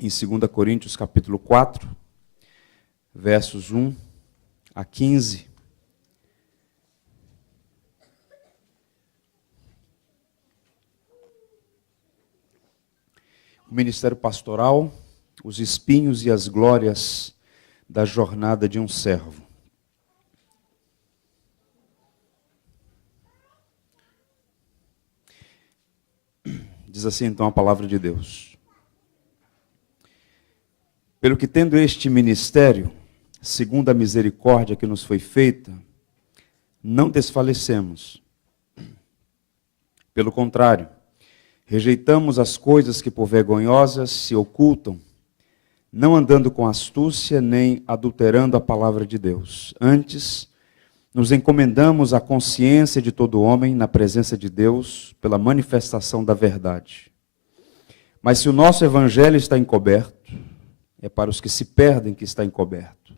em 2 Coríntios capítulo 4, versos 1 a 15. O ministério pastoral, os espinhos e as glórias da jornada de um servo. Diz assim então a palavra de Deus. Pelo que tendo este ministério, segundo a misericórdia que nos foi feita, não desfalecemos. Pelo contrário, rejeitamos as coisas que por vergonhosas se ocultam, não andando com astúcia nem adulterando a palavra de Deus. Antes, nos encomendamos à consciência de todo homem na presença de Deus pela manifestação da verdade. Mas se o nosso evangelho está encoberto, é para os que se perdem que está encoberto,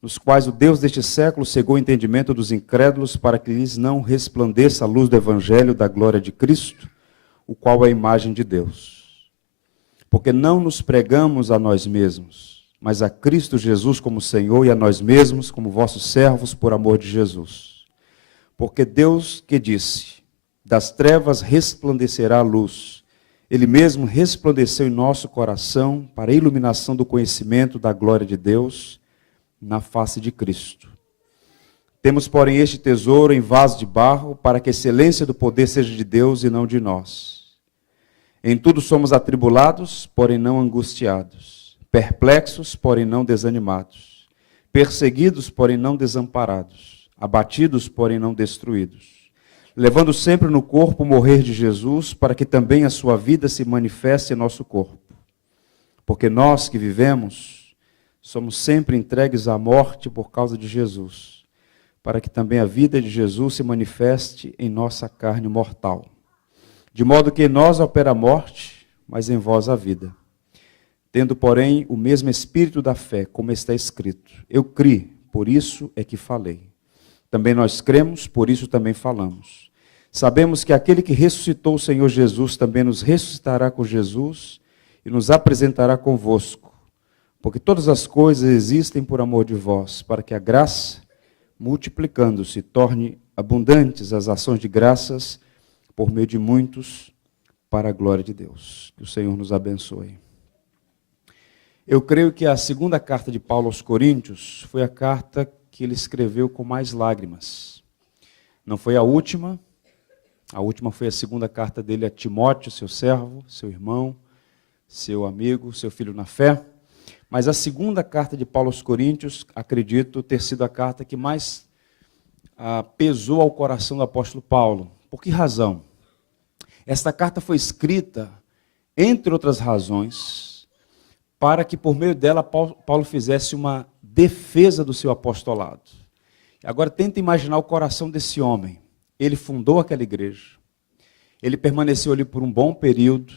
nos quais o Deus deste século cegou o entendimento dos incrédulos para que lhes não resplandeça a luz do evangelho da glória de Cristo, o qual é a imagem de Deus. Porque não nos pregamos a nós mesmos, mas a Cristo Jesus como Senhor e a nós mesmos como vossos servos por amor de Jesus. Porque Deus que disse, das trevas resplandecerá a luz, Ele mesmo resplandeceu em nosso coração para a iluminação do conhecimento da glória de Deus na face de Cristo. Temos, porém, este tesouro em vaso de barro, para que a excelência do poder seja de Deus e não de nós. Em tudo somos atribulados, porém não angustiados, perplexos, porém não desanimados, perseguidos, porém não desamparados, abatidos, porém não destruídos, levando sempre no corpo o morrer de Jesus, para que também a sua vida se manifeste em nosso corpo. Porque nós que vivemos, somos sempre entregues à morte por causa de Jesus, para que também a vida de Jesus se manifeste em nossa carne mortal. De modo que em nós opera a morte, mas em vós a vida. Tendo, porém, o mesmo espírito da fé, como está escrito. Eu criei, por isso é que falei. Também nós cremos, por isso também falamos. Sabemos que aquele que ressuscitou o Senhor Jesus também nos ressuscitará com Jesus e nos apresentará convosco. Porque todas as coisas existem por amor de vós, para que a graça, multiplicando-se, torne abundantes as ações de graças por meio de muitos, para a glória de Deus. Que o Senhor nos abençoe. Eu creio que a segunda carta de Paulo aos Coríntios foi a carta que ele escreveu com mais lágrimas. Não foi a última foi a segunda carta dele a Timóteo, seu servo, seu irmão, seu amigo, seu filho na fé. Mas a segunda carta de Paulo aos Coríntios, acredito ter sido a carta que mais pesou ao coração do apóstolo Paulo. Por que razão? Esta carta foi escrita, entre outras razões, para que por meio dela Paulo fizesse uma defesa do seu apostolado. Agora tenta imaginar o coração desse homem. Ele fundou aquela igreja, ele permaneceu ali por um bom período,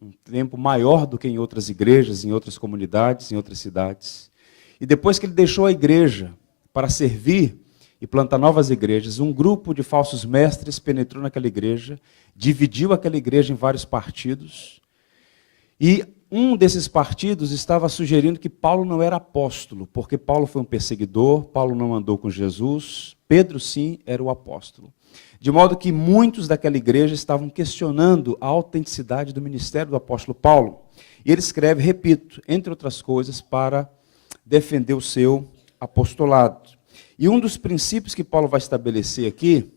um tempo maior do que em outras igrejas, em outras comunidades, em outras cidades. E depois que ele deixou a igreja para servir e plantar novas igrejas, um grupo de falsos mestres penetrou naquela igreja, dividiu aquela igreja em vários partidos, e um desses partidos estava sugerindo que Paulo não era apóstolo, porque Paulo foi um perseguidor, Paulo não andou com Jesus, Pedro sim era o apóstolo. De modo que muitos daquela igreja estavam questionando a autenticidade do ministério do apóstolo Paulo. E ele escreve, repito, entre outras coisas, para defender o seu apostolado. E um dos princípios que Paulo vai estabelecer aqui,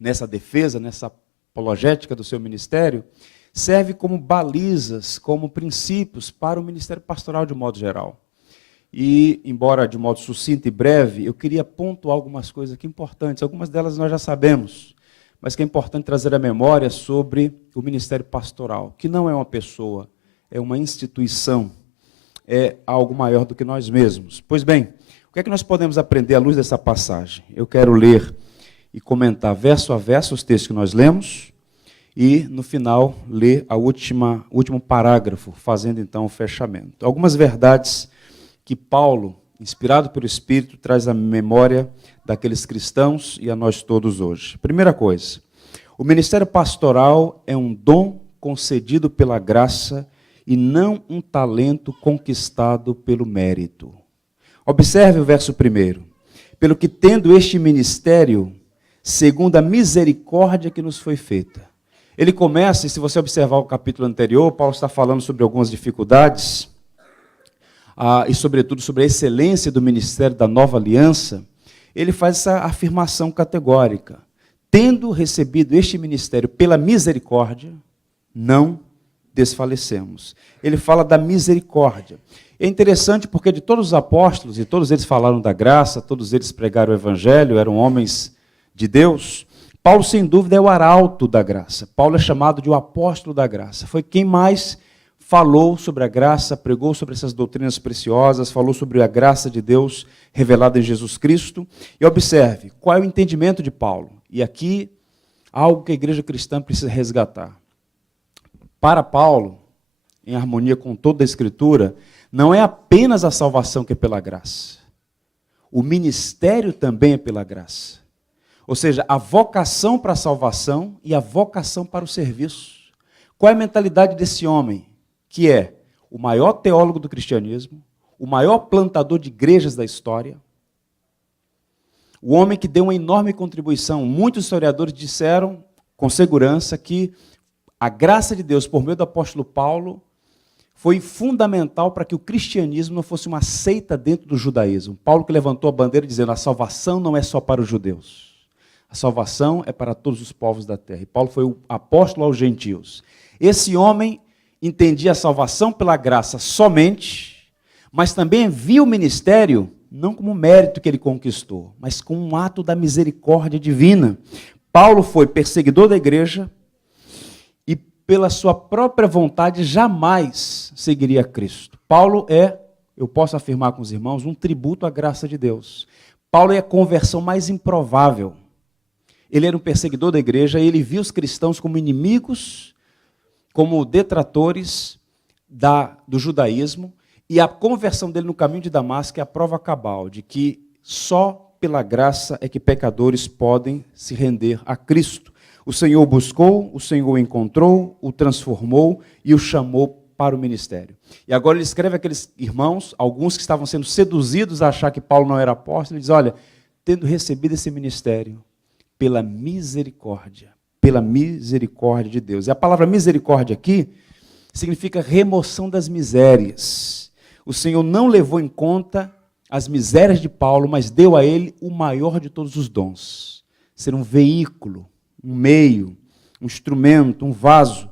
nessa defesa, nessa apologética do seu ministério, serve como balizas, como princípios para o ministério pastoral de modo geral. E, embora de modo sucinto e breve, eu queria pontuar algumas coisas aqui importantes. Algumas delas nós já sabemos, mas que é importante trazer à memória sobre o ministério pastoral, que não é uma pessoa, é uma instituição, é algo maior do que nós mesmos. Pois bem, o que é que nós podemos aprender à luz dessa passagem? Eu quero ler e comentar verso a verso os textos que nós lemos e, no final, ler o último parágrafo, fazendo então o fechamento. Algumas verdades que Paulo, inspirado pelo Espírito, traz à memória daqueles cristãos e a nós todos hoje. Primeira coisa, o ministério pastoral é um dom concedido pela graça e não um talento conquistado pelo mérito. Observe o verso 1. Pelo que tendo este ministério, segundo a misericórdia que nos foi feita. Ele começa, e se você observar o capítulo anterior, Paulo está falando sobre algumas dificuldades, e sobretudo sobre a excelência do ministério da nova aliança. Ele faz essa afirmação categórica. Tendo recebido este ministério pela misericórdia, não desfalecemos. Ele fala da misericórdia. É interessante porque de todos os apóstolos, e todos eles falaram da graça, todos eles pregaram o evangelho, eram homens de Deus, Paulo, sem dúvida, é o arauto da graça. Paulo é chamado de o apóstolo da graça. Foi quem mais falou sobre a graça, pregou sobre essas doutrinas preciosas, falou sobre a graça de Deus revelada em Jesus Cristo. E observe, qual é o entendimento de Paulo? E aqui, algo que a igreja cristã precisa resgatar. Para Paulo, em harmonia com toda a Escritura, não é apenas a salvação que é pela graça. O ministério também é pela graça. Ou seja, a vocação para a salvação e a vocação para o serviço. Qual é a mentalidade desse homem? Que é o maior teólogo do cristianismo, o maior plantador de igrejas da história, o homem que deu uma enorme contribuição. Muitos historiadores disseram, com segurança, que a graça de Deus, por meio do apóstolo Paulo, foi fundamental para que o cristianismo não fosse uma seita dentro do judaísmo. Paulo que levantou a bandeira dizendo, a salvação não é só para os judeus. A salvação é para todos os povos da terra. E Paulo foi o apóstolo aos gentios. Esse homem entendia a salvação pela graça somente, mas também via o ministério não como mérito que ele conquistou, mas como um ato da misericórdia divina. Paulo foi perseguidor da igreja e, pela sua própria vontade, jamais seguiria Cristo. Paulo é, eu posso afirmar com os irmãos, um tributo à graça de Deus. Paulo é a conversão mais improvável. Ele era um perseguidor da igreja e ele via os cristãos como inimigos, como detratores do judaísmo, e a conversão dele no caminho de Damasco é a prova cabal de que só pela graça é que pecadores podem se render a Cristo. O Senhor o buscou, o Senhor o encontrou, o transformou e o chamou para o ministério. E agora ele escreve àqueles irmãos, alguns que estavam sendo seduzidos a achar que Paulo não era apóstolo, ele diz, olha, tendo recebido esse ministério pela misericórdia de Deus. E a palavra misericórdia aqui significa remoção das misérias. O Senhor não levou em conta as misérias de Paulo, mas deu a ele o maior de todos os dons. Ser um veículo, um meio, um instrumento, um vaso,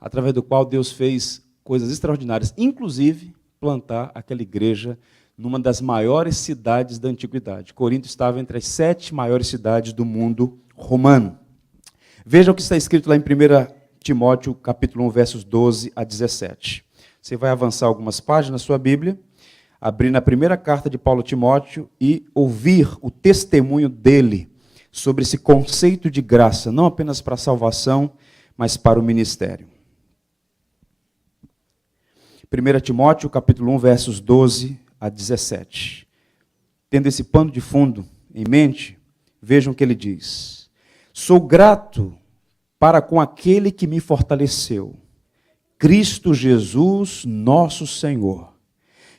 através do qual Deus fez coisas extraordinárias, inclusive plantar aquela igreja numa das maiores cidades da antiguidade. Corinto estava entre as 7 maiores cidades do mundo romano. Veja o que está escrito lá em 1 Timóteo, capítulo 1, versos 12 a 17. Você vai avançar algumas páginas na sua Bíblia, abrir na primeira carta de Paulo a Timóteo e ouvir o testemunho dele sobre esse conceito de graça, não apenas para a salvação, mas para o ministério. 1 Timóteo, capítulo 1, versos 12 a 17. Tendo esse pano de fundo em mente, vejam o que ele diz. Sou grato para com aquele que me fortaleceu, Cristo Jesus, nosso Senhor,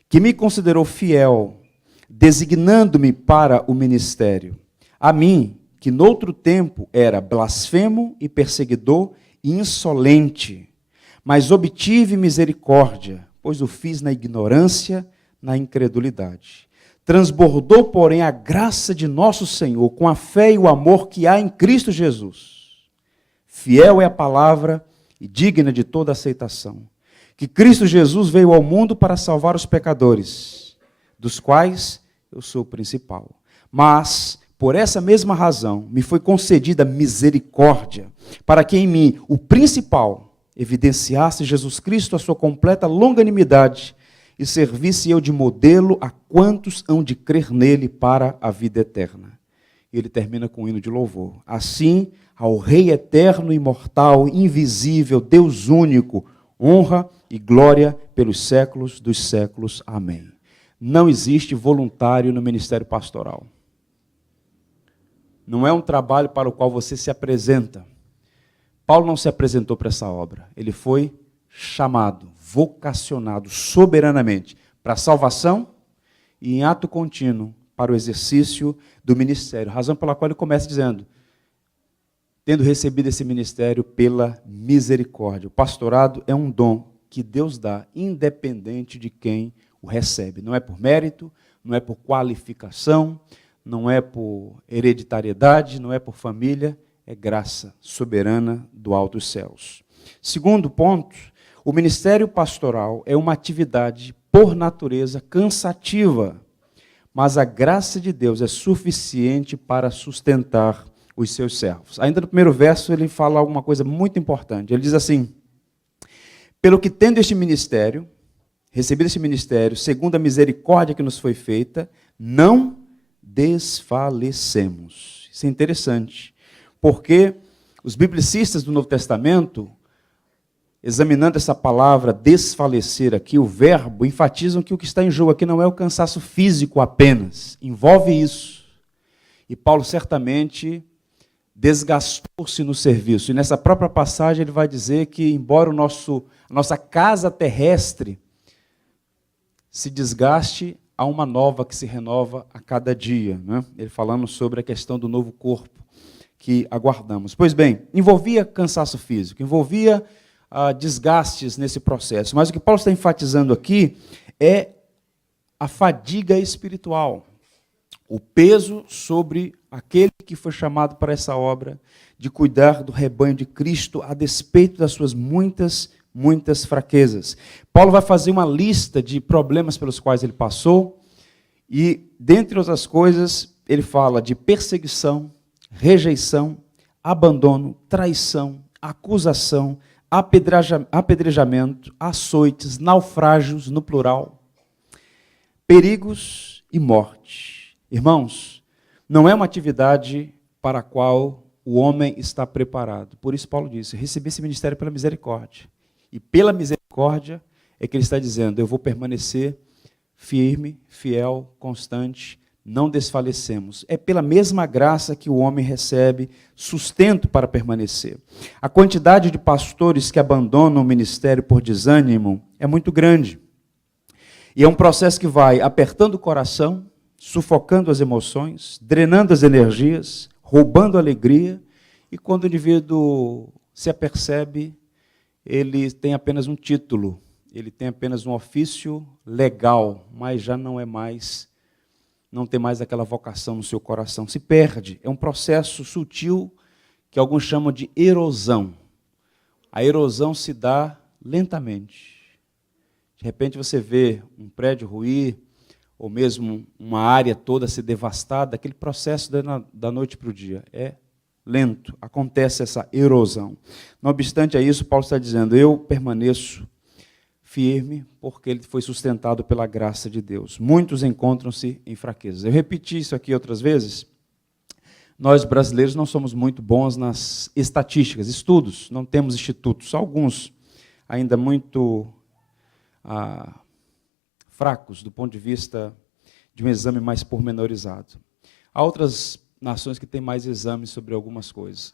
que me considerou fiel, designando-me para o ministério. A mim, que noutro tempo era blasfemo e perseguidor e insolente, mas obtive misericórdia, pois o fiz na ignorância, na incredulidade. Transbordou, porém, a graça de nosso Senhor, com a fé e o amor que há em Cristo Jesus. Fiel é a palavra e digna de toda aceitação, que Cristo Jesus veio ao mundo para salvar os pecadores, dos quais eu sou o principal. Mas, por essa mesma razão, me foi concedida misericórdia, para que em mim, o principal, evidenciasse Jesus Cristo a sua completa longanimidade e servisse eu de modelo a quantos hão de crer nele para a vida eterna. E ele termina com um hino de louvor. Assim, ao Rei eterno, imortal, invisível, Deus único, honra e glória pelos séculos dos séculos. Amém. Não existe voluntário no ministério pastoral. Não é um trabalho para o qual você se apresenta. Paulo não se apresentou para essa obra. Ele foi chamado, vocacionado soberanamente para a salvação e em ato contínuo para o exercício do ministério. Razão pela qual ele começa dizendo, tendo recebido esse ministério pela misericórdia. O pastorado é um dom que Deus dá, independente de quem o recebe. Não é por mérito, não é por qualificação, não é por hereditariedade, não é por família, é graça soberana do alto dos céus. Segundo ponto, o ministério pastoral é uma atividade, por natureza, cansativa, mas a graça de Deus é suficiente para sustentar os seus servos. Ainda no primeiro verso ele fala alguma coisa muito importante. Ele diz assim, pelo que tendo este ministério, recebido este ministério, segundo a misericórdia que nos foi feita, não desfalecemos. Isso é interessante, porque os biblicistas do Novo Testamento, examinando essa palavra desfalecer aqui, o verbo, enfatizam que o que está em jogo aqui não é o cansaço físico apenas, envolve isso. E Paulo certamente desgastou-se no serviço. E nessa própria passagem ele vai dizer que, embora a nossa casa terrestre se desgaste, há uma nova que se renova a cada dia. Né? Ele falando sobre a questão do novo corpo que aguardamos. Pois bem, envolvia cansaço físico, envolvia desgastes nesse processo. Mas o que Paulo está enfatizando aqui é a fadiga espiritual, o peso sobre aquele que foi chamado para essa obra de cuidar do rebanho de Cristo a despeito das suas muitas fraquezas. Paulo vai fazer uma lista de problemas pelos quais ele passou e, dentre outras coisas, ele fala de perseguição, rejeição, abandono, traição, acusação, apedrejamento, açoites, naufrágios, no plural, perigos e morte. Irmãos, não é uma atividade para a qual o homem está preparado. Por isso Paulo disse, recebi esse ministério pela misericórdia. E pela misericórdia é que ele está dizendo, eu vou permanecer firme, fiel, constante, não desfalecemos. É pela mesma graça que o homem recebe sustento para permanecer. A quantidade de pastores que abandonam o ministério por desânimo é muito grande. E é um processo que vai apertando o coração, sufocando as emoções, drenando as energias, roubando a alegria, e quando o indivíduo se apercebe, ele tem apenas um título, ele tem apenas um ofício legal, mas já não tem mais aquela vocação no seu coração, se perde. É um processo sutil que alguns chamam de erosão. A erosão se dá lentamente. De repente você vê um prédio ruir, ou mesmo uma área toda ser devastada, aquele processo da noite para o dia. É lento, acontece essa erosão. Não obstante a isso, Paulo está dizendo, eu permaneço firme, porque ele foi sustentado pela graça de Deus. Muitos encontram-se em fraquezas. Eu repeti isso aqui outras vezes. Nós, brasileiros, não somos muito bons nas estatísticas, estudos, não temos institutos, alguns ainda muito fracos do ponto de vista de um exame mais pormenorizado. Há outras nações que têm mais exames sobre algumas coisas.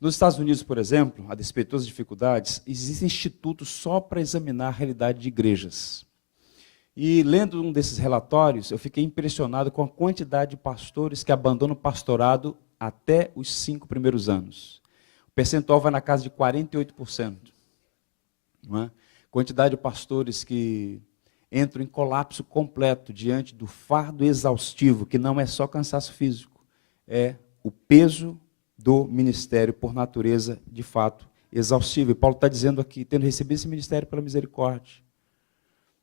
Nos Estados Unidos, por exemplo, a despeito das dificuldades, existem institutos só para examinar a realidade de igrejas. E lendo um desses relatórios, eu fiquei impressionado com a quantidade de pastores que abandonam o pastorado até os 5 primeiros anos. O percentual vai na casa de 48%. Não é? Quantidade de pastores que entram em colapso completo diante do fardo exaustivo, que não é só cansaço físico, é o peso do ministério, por natureza, de fato, exaustivo. E Paulo está dizendo aqui, tendo recebido esse ministério pela misericórdia,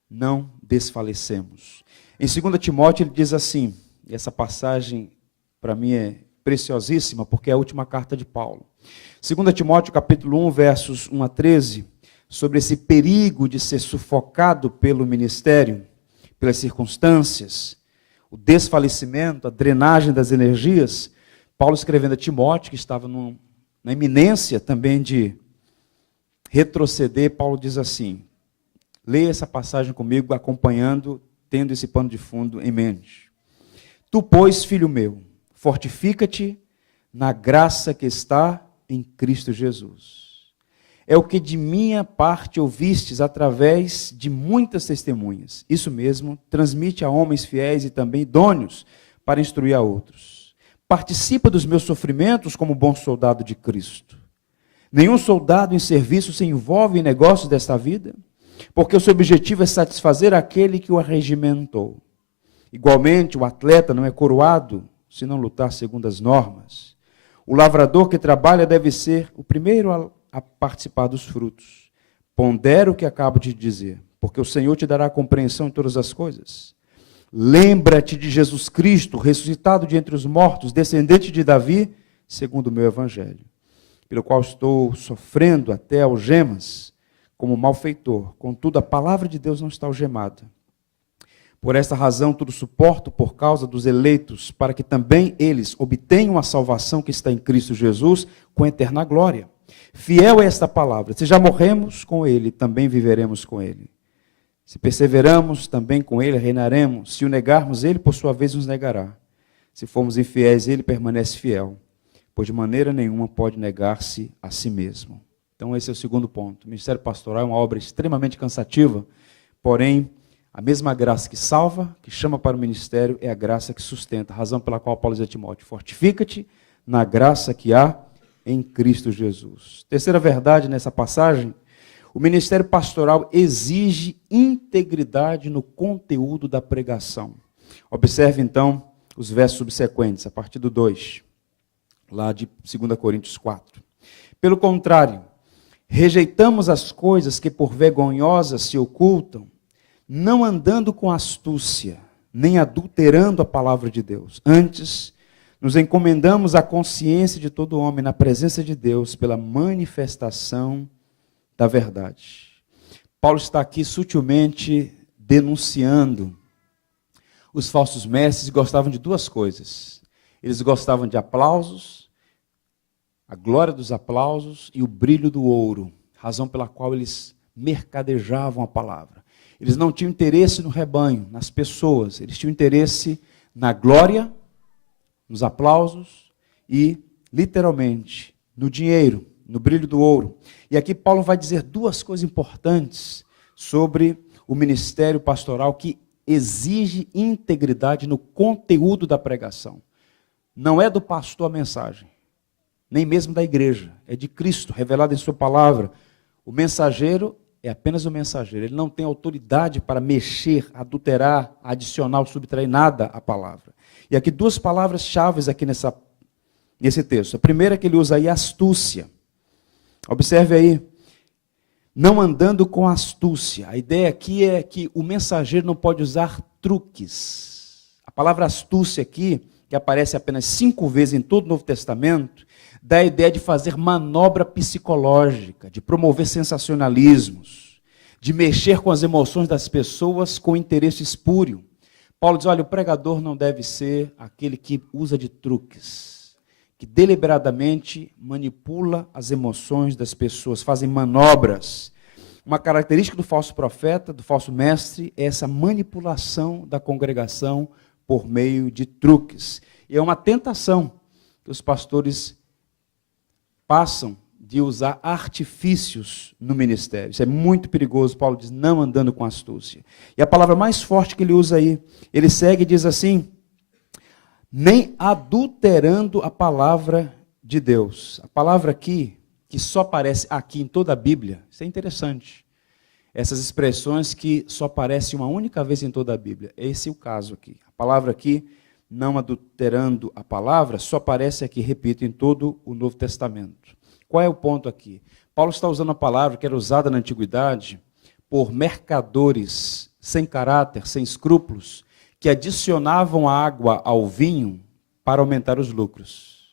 não desfalecemos. Em 2 Timóteo ele diz assim, e essa passagem para mim é preciosíssima, porque é a última carta de Paulo. 2 Timóteo capítulo 1, versos 1 a 13, sobre esse perigo de ser sufocado pelo ministério, pelas circunstâncias, o desfalecimento, a drenagem das energias. Paulo escrevendo a Timóteo, que estava na iminência também de retroceder, Paulo diz assim, leia essa passagem comigo, acompanhando, tendo esse pano de fundo em mente. Tu, pois, filho meu, fortifica-te na graça que está em Cristo Jesus. é o que de minha parte ouvistes através de muitas testemunhas. Isso mesmo, transmite a homens fiéis e também idôneos para instruir a outros. Participa dos meus sofrimentos como bom soldado de Cristo. Nenhum soldado em serviço se envolve em negócios desta vida, porque o seu objetivo é satisfazer aquele que o arregimentou. Igualmente, o atleta não é coroado se não lutar segundo as normas. O lavrador que trabalha deve ser o primeiro a participar dos frutos. Pondera o que acabo de dizer, porque o Senhor te dará compreensão em todas as coisas. Lembra-te de Jesus Cristo, ressuscitado de entre os mortos, descendente de Davi, segundo o meu evangelho, pelo qual estou sofrendo até algemas, como malfeitor. Contudo, a palavra de Deus não está algemada. Por esta razão, tudo suporto por causa dos eleitos, para que também eles obtenham a salvação que está em Cristo Jesus, com eterna glória. Fiel é esta palavra. Se já morremos com ele, também viveremos com ele. Se perseveramos, também com ele reinaremos. Se o negarmos, ele, por sua vez, nos negará. Se formos infiéis, ele permanece fiel, pois de maneira nenhuma pode negar-se a si mesmo. Então, esse é o segundo ponto. O ministério pastoral é uma obra extremamente cansativa, porém, a mesma graça que salva, que chama para o ministério, é a graça que sustenta, a razão pela qual Paulo diz a Timóteo: fortifica-te na graça que há em Cristo Jesus. Terceira verdade nessa passagem: o ministério pastoral exige integridade no conteúdo da pregação. Observe, então, os versos subsequentes, a partir do 2, lá de 2 Coríntios 4. Pelo contrário, rejeitamos as coisas que por vergonhosas se ocultam, não andando com astúcia, nem adulterando a palavra de Deus. Antes, nos encomendamos à consciência de todo homem na presença de Deus pela manifestação da verdade. Paulo está aqui sutilmente denunciando. Os falsos mestres gostavam de duas coisas. Eles gostavam de aplausos, a glória dos aplausos e o brilho do ouro, razão pela qual eles mercadejavam a palavra. Eles não tinham interesse no rebanho, nas pessoas, eles tinham interesse na glória, nos aplausos e, literalmente, no dinheiro, no brilho do ouro. E aqui Paulo vai dizer duas coisas importantes sobre o ministério pastoral que exige integridade no conteúdo da pregação. Não é do pastor a mensagem, nem mesmo da igreja, é de Cristo, revelado em sua palavra. O mensageiro é apenas o mensageiro, ele não tem autoridade para mexer, adulterar, adicionar ou subtrair nada à palavra. E aqui duas palavras-chave aqui nesse texto. A primeira que ele usa aí é astúcia. Observe aí, não andando com astúcia. A ideia aqui é que o mensageiro não pode usar truques. A palavra astúcia aqui, que aparece apenas 5 vezes em todo o Novo Testamento, dá a ideia de fazer manobra psicológica, de promover sensacionalismos, de mexer com as emoções das pessoas com interesse espúrio. Paulo diz, olha, o pregador não deve ser aquele que usa de truques, que deliberadamente manipula as emoções das pessoas, fazem manobras. Uma característica do falso profeta, do falso mestre, é essa manipulação da congregação por meio de truques. E é uma tentação que os pastores passam de usar artifícios no ministério. Isso é muito perigoso. Paulo diz, não andando com astúcia. E a palavra mais forte que ele usa aí, ele segue e diz assim, nem adulterando a palavra de Deus. A palavra aqui, que só aparece aqui em toda a Bíblia, isso é interessante. Essas expressões que só aparecem uma única vez em toda a Bíblia. Esse é o caso aqui. A palavra aqui, não adulterando a palavra, só aparece aqui, repito, em todo o Novo Testamento. Qual é o ponto aqui? Paulo está usando a palavra que era usada na antiguidade por mercadores sem caráter, sem escrúpulos, que adicionavam água ao vinho para aumentar os lucros.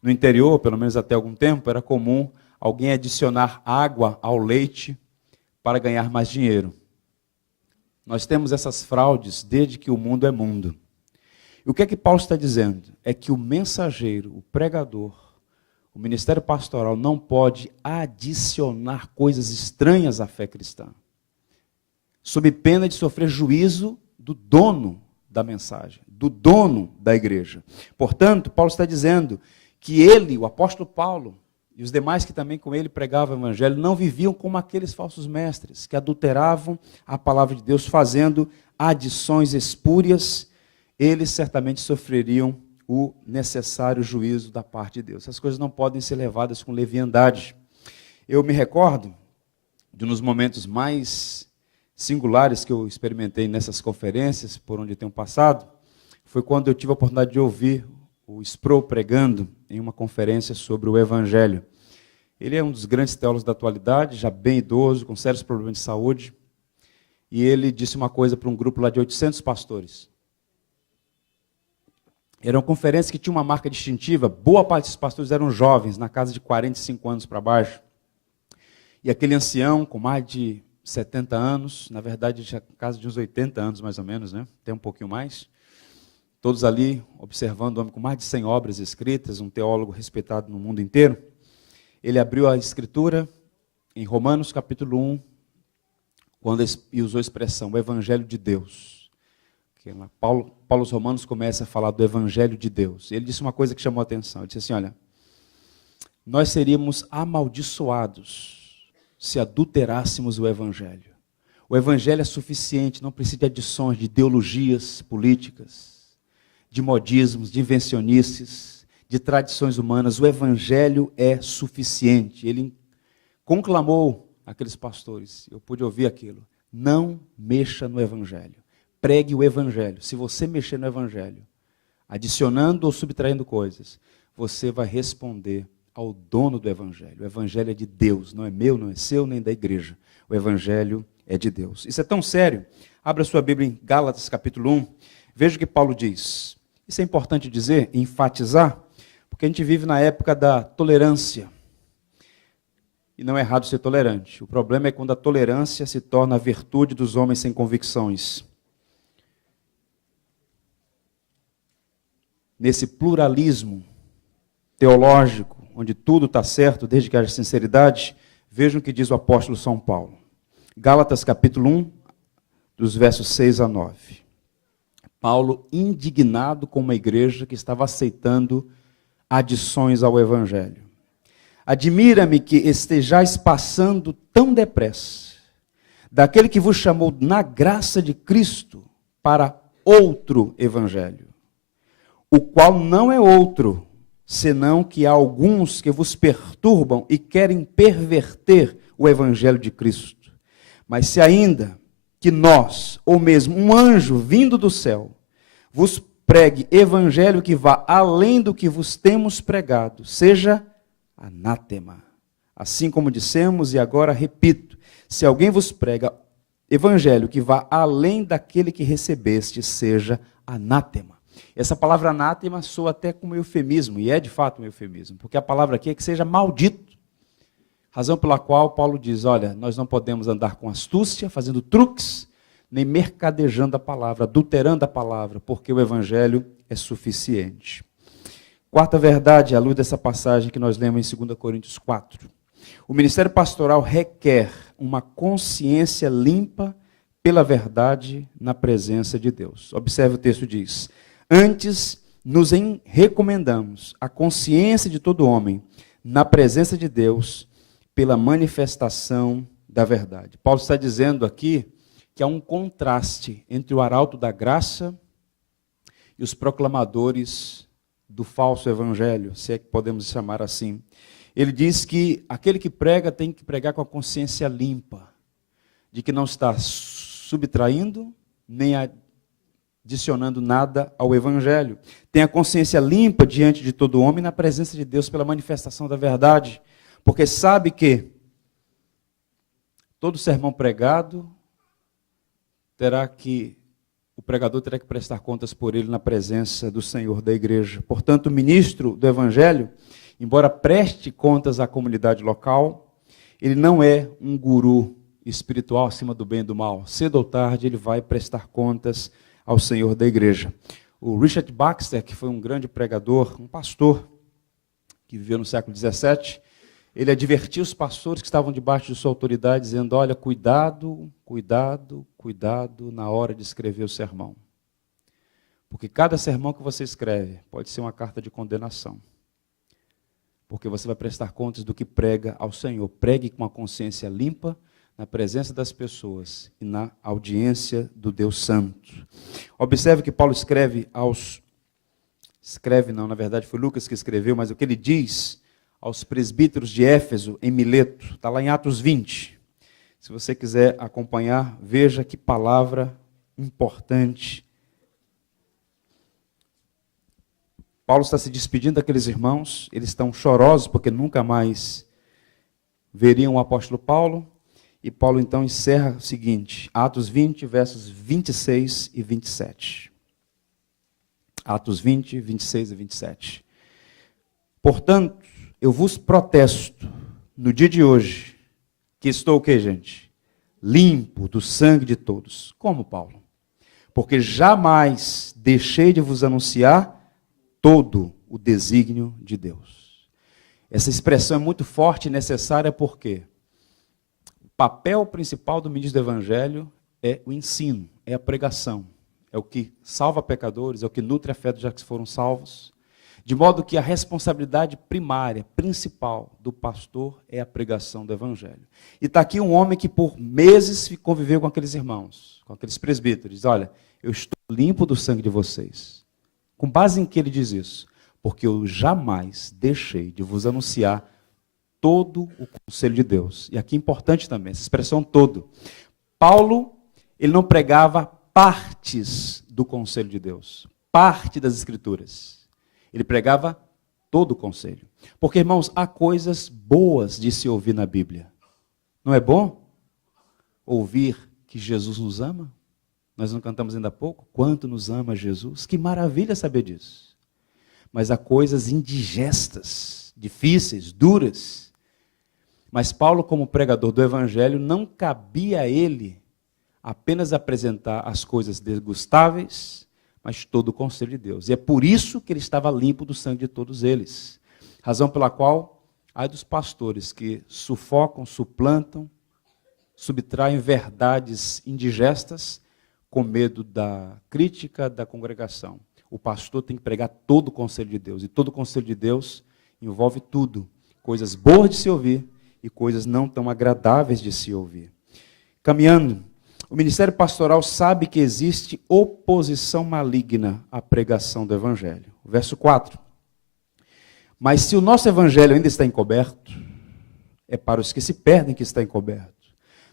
No interior, pelo menos até algum tempo, era comum alguém adicionar água ao leite para ganhar mais dinheiro. Nós temos essas fraudes desde que o mundo é mundo. E o que é que Paulo está dizendo? É que o mensageiro, o pregador, o ministério pastoral não pode adicionar coisas estranhas à fé cristã, sob pena de sofrer juízo do dono da mensagem, do dono da igreja. Portanto, Paulo está dizendo que ele, o apóstolo Paulo, e os demais que também com ele pregavam o evangelho não viviam como aqueles falsos mestres que adulteravam a palavra de Deus, fazendo adições espúrias, eles certamente sofreriam o necessário juízo da parte de Deus. Essas coisas não podem ser levadas com leviandade. Eu me recordo de um dos momentos mais singulares que eu experimentei nessas conferências por onde eu tenho passado, foi quando eu tive a oportunidade de ouvir o Sproul pregando em uma conferência sobre o Evangelho. Ele é um dos grandes teólogos da atualidade, já bem idoso, com sérios problemas de saúde, e ele disse uma coisa para um grupo lá de 800 pastores. Era uma conferência que tinha uma marca distintiva, boa parte dos pastores eram jovens, na casa de 45 anos para baixo, e aquele ancião com mais de 70 anos, na verdade, já casa de uns 80 anos mais ou menos, né? Tem um pouquinho mais. Todos ali observando um homem com mais de 100 obras escritas, um teólogo respeitado no mundo inteiro. Ele abriu a escritura em Romanos capítulo 1, e usou a expressão, o Evangelho de Deus. Paulo aos Romanos começa a falar do Evangelho de Deus. Ele disse uma coisa que chamou a atenção. Ele disse assim, olha, nós seríamos amaldiçoados se adulterássemos o Evangelho. O Evangelho é suficiente, não precisa de adições, de ideologias políticas, de modismos, de invencionices, de tradições humanas. O Evangelho é suficiente. Ele conclamou aqueles pastores, eu pude ouvir aquilo, não mexa no Evangelho, pregue o Evangelho. Se você mexer no Evangelho, adicionando ou subtraindo coisas, você vai responder ao dono do Evangelho. O Evangelho é de Deus, não é meu, não é seu, nem da igreja. O Evangelho é de Deus. Isso é tão sério. Abra sua Bíblia em Gálatas capítulo 1, veja o que Paulo diz. Isso é importante dizer, enfatizar, porque a gente vive na época da tolerância. E não é errado ser tolerante. O problema é quando a tolerância se torna a virtude dos homens sem convicções. Nesse pluralismo teológico, onde tudo está certo, desde que haja sinceridade, vejam o que diz o apóstolo São Paulo. Gálatas capítulo 1, dos versos 6 a 9. Paulo indignado com uma igreja que estava aceitando adições ao Evangelho. Admira-me que estejais passando tão depressa daquele que vos chamou na graça de Cristo para outro Evangelho, o qual não é outro, senão que há alguns que vos perturbam e querem perverter o Evangelho de Cristo. Mas se ainda que nós, ou mesmo um anjo vindo do céu, vos pregue evangelho que vá além do que vos temos pregado, seja anátema. Assim como dissemos e agora repito, se alguém vos prega evangelho que vá além daquele que recebeste, seja anátema. Essa palavra anátema soa até como eufemismo, e é de fato um eufemismo, porque a palavra aqui é que seja maldito. Razão pela qual Paulo diz, olha, nós não podemos andar com astúcia, fazendo truques, nem mercadejando a palavra, adulterando a palavra, porque o evangelho é suficiente. Quarta verdade, à luz dessa passagem que nós lemos em 2 Coríntios 4. O ministério pastoral requer uma consciência limpa pela verdade na presença de Deus. Observe o texto diz, antes nos recomendamos a consciência de todo homem na presença de Deus pela manifestação da verdade. Paulo está dizendo aqui que há um contraste entre o arauto da graça e os proclamadores do falso evangelho, se é que podemos chamar assim. Ele diz que aquele que prega tem que pregar com a consciência limpa, de que não está subtraindo, nem adicionando nada ao evangelho. Tem a consciência limpa diante de todo homem na presença de Deus pela manifestação da verdade, porque sabe que todo sermão pregado o pregador terá que prestar contas por ele na presença do Senhor da igreja. Portanto, o ministro do evangelho, embora preste contas à comunidade local, ele não é um guru espiritual acima do bem e do mal. Cedo ou tarde ele vai prestar contas ao Senhor da igreja. O Richard Baxter, que foi um grande pregador, um pastor que viveu no século XVII, ele advertia os pastores que estavam debaixo de sua autoridade, dizendo, olha, cuidado, cuidado, cuidado na hora de escrever o sermão. Porque cada sermão que você escreve pode ser uma carta de condenação. porque você vai prestar contas do que prega ao Senhor. Pregue com a consciência limpa, na presença das pessoas e na audiência do Deus Santo. Observe que Paulo escreve na verdade foi Lucas que escreveu, mas o que ele diz aos presbíteros de Éfeso, em Mileto, está lá em Atos 20. Se você quiser acompanhar, veja que palavra importante. Paulo está se despedindo daqueles irmãos, eles estão chorosos porque nunca mais veriam o apóstolo Paulo, e Paulo então encerra o seguinte, Atos 20, versos 26 e 27. Atos 20, 26 e 27. Portanto, eu vos protesto, no dia de hoje, que estou o quê, gente? Limpo do sangue de todos. Como, Paulo? Porque jamais deixei de vos anunciar todo o desígnio de Deus. Essa expressão é muito forte e necessária porque o papel principal do ministro do Evangelho é o ensino, é a pregação. É o que salva pecadores, é o que nutre a fé dos já que foram salvos. De modo que a responsabilidade primária, principal do pastor é a pregação do Evangelho. E está aqui um homem que por meses conviveu com aqueles irmãos, com aqueles presbíteros. Olha, eu estou limpo do sangue de vocês. Com base em que ele diz isso? Porque eu jamais deixei de vos anunciar todo o conselho de Deus. E aqui é importante também, essa expressão todo. Paulo, ele não pregava partes do conselho de Deus, parte das Escrituras. Ele pregava todo o conselho. Porque, irmãos, há coisas boas de se ouvir na Bíblia. Não é bom ouvir que Jesus nos ama? Nós não cantamos ainda há pouco? Quanto nos ama Jesus? Que maravilha saber disso. Mas há coisas indigestas, difíceis, duras. Mas Paulo, como pregador do Evangelho, não cabia a ele apenas apresentar as coisas degustáveis, mas todo o conselho de Deus. E é por isso que ele estava limpo do sangue de todos eles. Razão pela qual, ai dos pastores que sufocam, suplantam, subtraem verdades indigestas, com medo da crítica da congregação. O pastor tem que pregar todo o conselho de Deus. E todo o conselho de Deus envolve tudo. Coisas boas de se ouvir e coisas não tão agradáveis de se ouvir. Caminhando, o ministério pastoral sabe que existe oposição maligna à pregação do Evangelho. Verso 4. Mas se o nosso Evangelho ainda está encoberto, é para os que se perdem que está encoberto,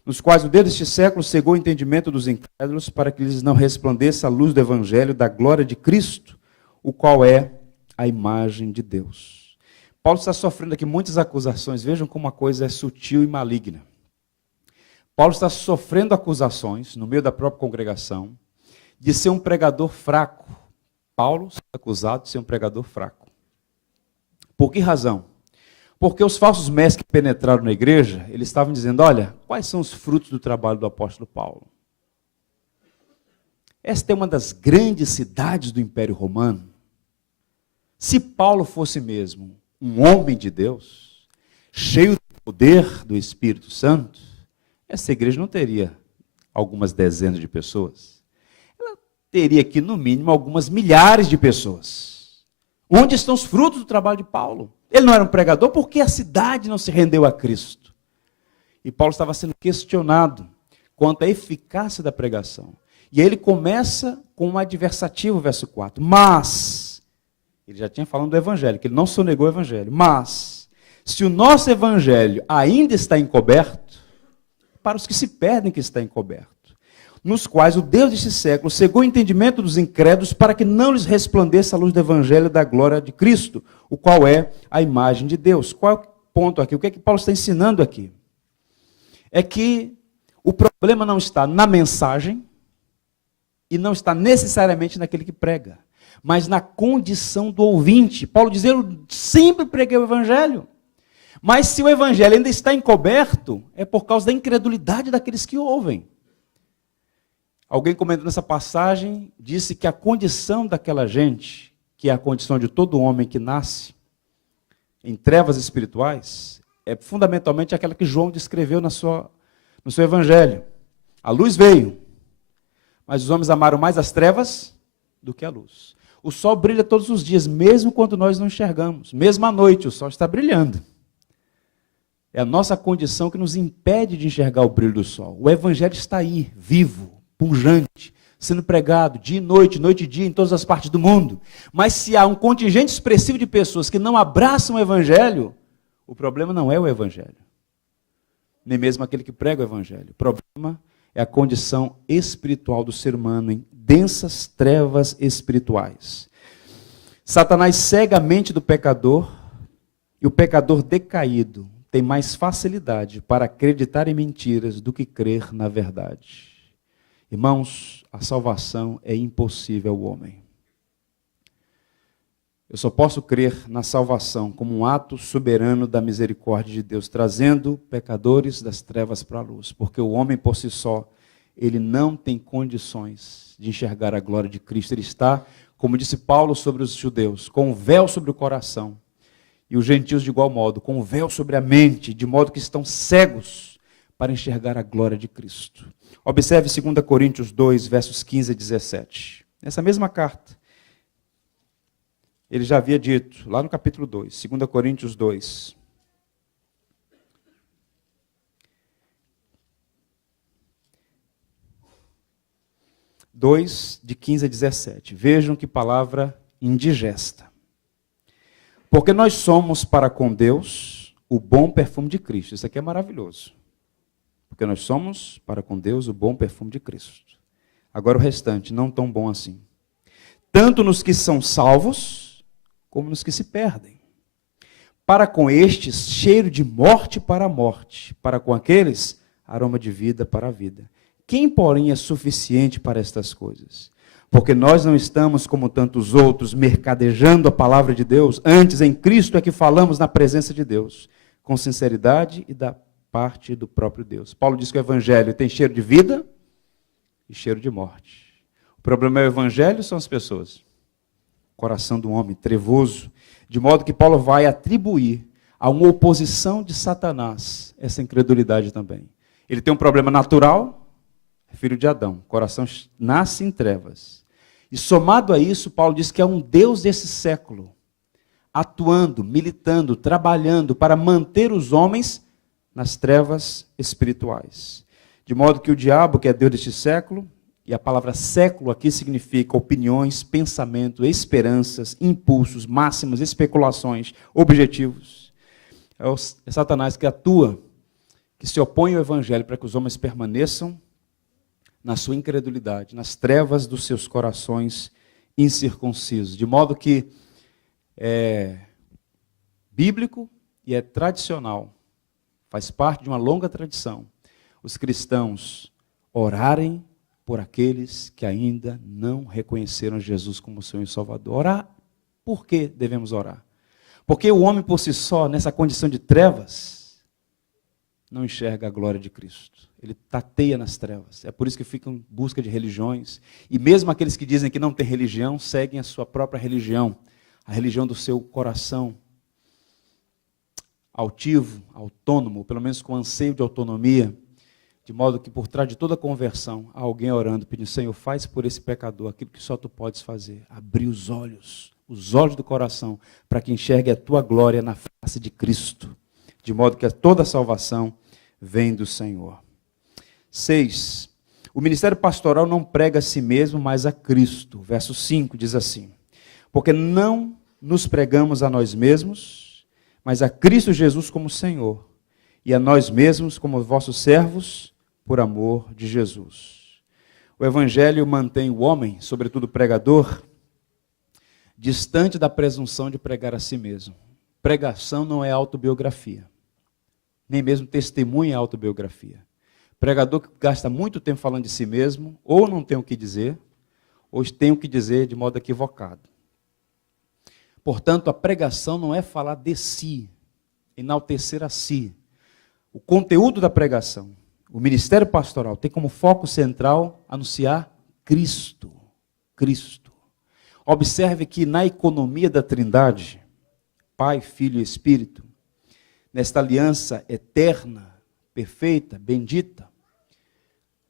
nos quais o Deus deste século cegou o entendimento dos incrédulos, para que lhes não resplandeça a luz do Evangelho da glória de Cristo, o qual é a imagem de Deus. Paulo está sofrendo aqui muitas acusações, vejam como a coisa é sutil e maligna. Paulo está sofrendo acusações, no meio da própria congregação, de ser um pregador fraco. Paulo é acusado de ser um pregador fraco. Por que razão? Porque os falsos mestres que penetraram na igreja, eles estavam dizendo, olha, quais são os frutos do trabalho do apóstolo Paulo? Esta é uma das grandes cidades do Império Romano. Se Paulo fosse mesmo um homem de Deus, cheio do poder do Espírito Santo, essa igreja não teria algumas dezenas de pessoas. Ela teria aqui, no mínimo, algumas milhares de pessoas. Onde estão os frutos do trabalho de Paulo? Ele não era um pregador, por que a cidade não se rendeu a Cristo? E Paulo estava sendo questionado quanto à eficácia da pregação. E aí ele começa com um adversativo, verso 4. Mas, ele já tinha falado do Evangelho, que ele não sonegou o Evangelho. Mas, se o nosso Evangelho ainda está encoberto, para os que se perdem que está encoberto, nos quais o Deus deste século cegou o entendimento dos incrédulos para que não lhes resplandeça a luz do Evangelho da glória de Cristo, o qual é a imagem de Deus. Qual é o ponto aqui? O que é que Paulo está ensinando aqui? É que o problema não está na mensagem e não está necessariamente naquele que prega, mas na condição do ouvinte. Paulo diz, eu sempre preguei o Evangelho. Mas se o Evangelho ainda está encoberto, é por causa da incredulidade daqueles que ouvem. Alguém comentando essa passagem, disse que a condição daquela gente, que é a condição de todo homem que nasce em trevas espirituais, é fundamentalmente aquela que João descreveu no seu Evangelho. A luz veio, mas os homens amaram mais as trevas do que a luz. O sol brilha todos os dias, mesmo quando nós não enxergamos. Mesmo à noite, o sol está brilhando. É a nossa condição que nos impede de enxergar o brilho do sol. O evangelho está aí, vivo, pujante, sendo pregado dia e noite e dia, em todas as partes do mundo. Mas se há um contingente expressivo de pessoas que não abraçam o evangelho, o problema não é o evangelho, nem mesmo aquele que prega o evangelho. O problema é a condição espiritual do ser humano em densas trevas espirituais. Satanás cega a mente do pecador, e o pecador decaído tem mais facilidade para acreditar em mentiras do que crer na verdade. Irmãos, a salvação é impossível ao homem. Eu só posso crer na salvação como um ato soberano da misericórdia de Deus, trazendo pecadores das trevas para a luz, porque o homem por si só, ele não tem condições de enxergar a glória de Cristo. Ele está, como disse Paulo sobre os judeus, com um véu sobre o coração, e os gentios de igual modo, com um véu sobre a mente, de modo que estão cegos para enxergar a glória de Cristo. Observe 2 Coríntios 2, versos 15 a 17. Nessa mesma carta, ele já havia dito, lá no capítulo 2, 2 Coríntios 2. De 15 a 17. Vejam que palavra indigesta. Porque nós somos para com Deus o bom perfume de Cristo. Isso aqui é maravilhoso. Porque nós somos para com Deus o bom perfume de Cristo. Agora o restante, não tão bom assim. Tanto nos que são salvos, como nos que se perdem. Para com estes, cheiro de morte para a morte. Para com aqueles, aroma de vida para a vida. Quem, porém, é suficiente para estas coisas? Porque nós não estamos, como tantos outros, mercadejando a palavra de Deus. Antes, em Cristo é que falamos na presença de Deus, com sinceridade e da parte do próprio Deus. Paulo diz que o evangelho tem cheiro de vida e cheiro de morte. O problema é o evangelho, são as pessoas. O coração do homem trevoso, de modo que Paulo vai atribuir a uma oposição de Satanás essa incredulidade também. Ele tem um problema natural, é filho de Adão, o coração nasce em trevas. E somado a isso, Paulo diz que é um Deus desse século, atuando, militando, trabalhando para manter os homens nas trevas espirituais. De modo que o diabo, que é Deus deste século, e a palavra século aqui significa opiniões, pensamento, esperanças, impulsos, máximas, especulações, objetivos. É Satanás que atua, que se opõe ao evangelho para que os homens permaneçam na sua incredulidade, nas trevas dos seus corações incircuncisos. De modo que é bíblico e é tradicional, faz parte de uma longa tradição, os cristãos orarem por aqueles que ainda não reconheceram Jesus como Senhor e Salvador. Orar, por que devemos orar? Porque o homem por si só, nessa condição de trevas, não enxerga a glória de Cristo. Ele tateia nas trevas. É por isso que ficam em busca de religiões. E mesmo aqueles que dizem que não tem religião, seguem a sua própria religião, a religião do seu coração altivo, autônomo, pelo menos com anseio de autonomia, de modo que por trás de toda conversão, há alguém orando, pedindo: Senhor, faz por esse pecador aquilo que só tu podes fazer. Abrir os olhos do coração, para que enxergue a tua glória na face de Cristo. De modo que toda a salvação vem do Senhor. 6. O ministério pastoral não prega a si mesmo, mas a Cristo. Verso 5 diz assim: porque não nos pregamos a nós mesmos, mas a Cristo Jesus como Senhor, e a nós mesmos como vossos servos, por amor de Jesus. O Evangelho mantém o homem, sobretudo o pregador, distante da presunção de pregar a si mesmo. Pregação não é autobiografia, nem mesmo testemunho é autobiografia. Pregador que gasta muito tempo falando de si mesmo, ou não tem o que dizer, ou tem o que dizer de modo equivocado. Portanto, a pregação não é falar de si, enaltecer a si. O conteúdo da pregação, o ministério pastoral, tem como foco central anunciar Cristo. Cristo. Observe que na economia da Trindade, Pai, Filho e Espírito, nesta aliança eterna, perfeita, bendita,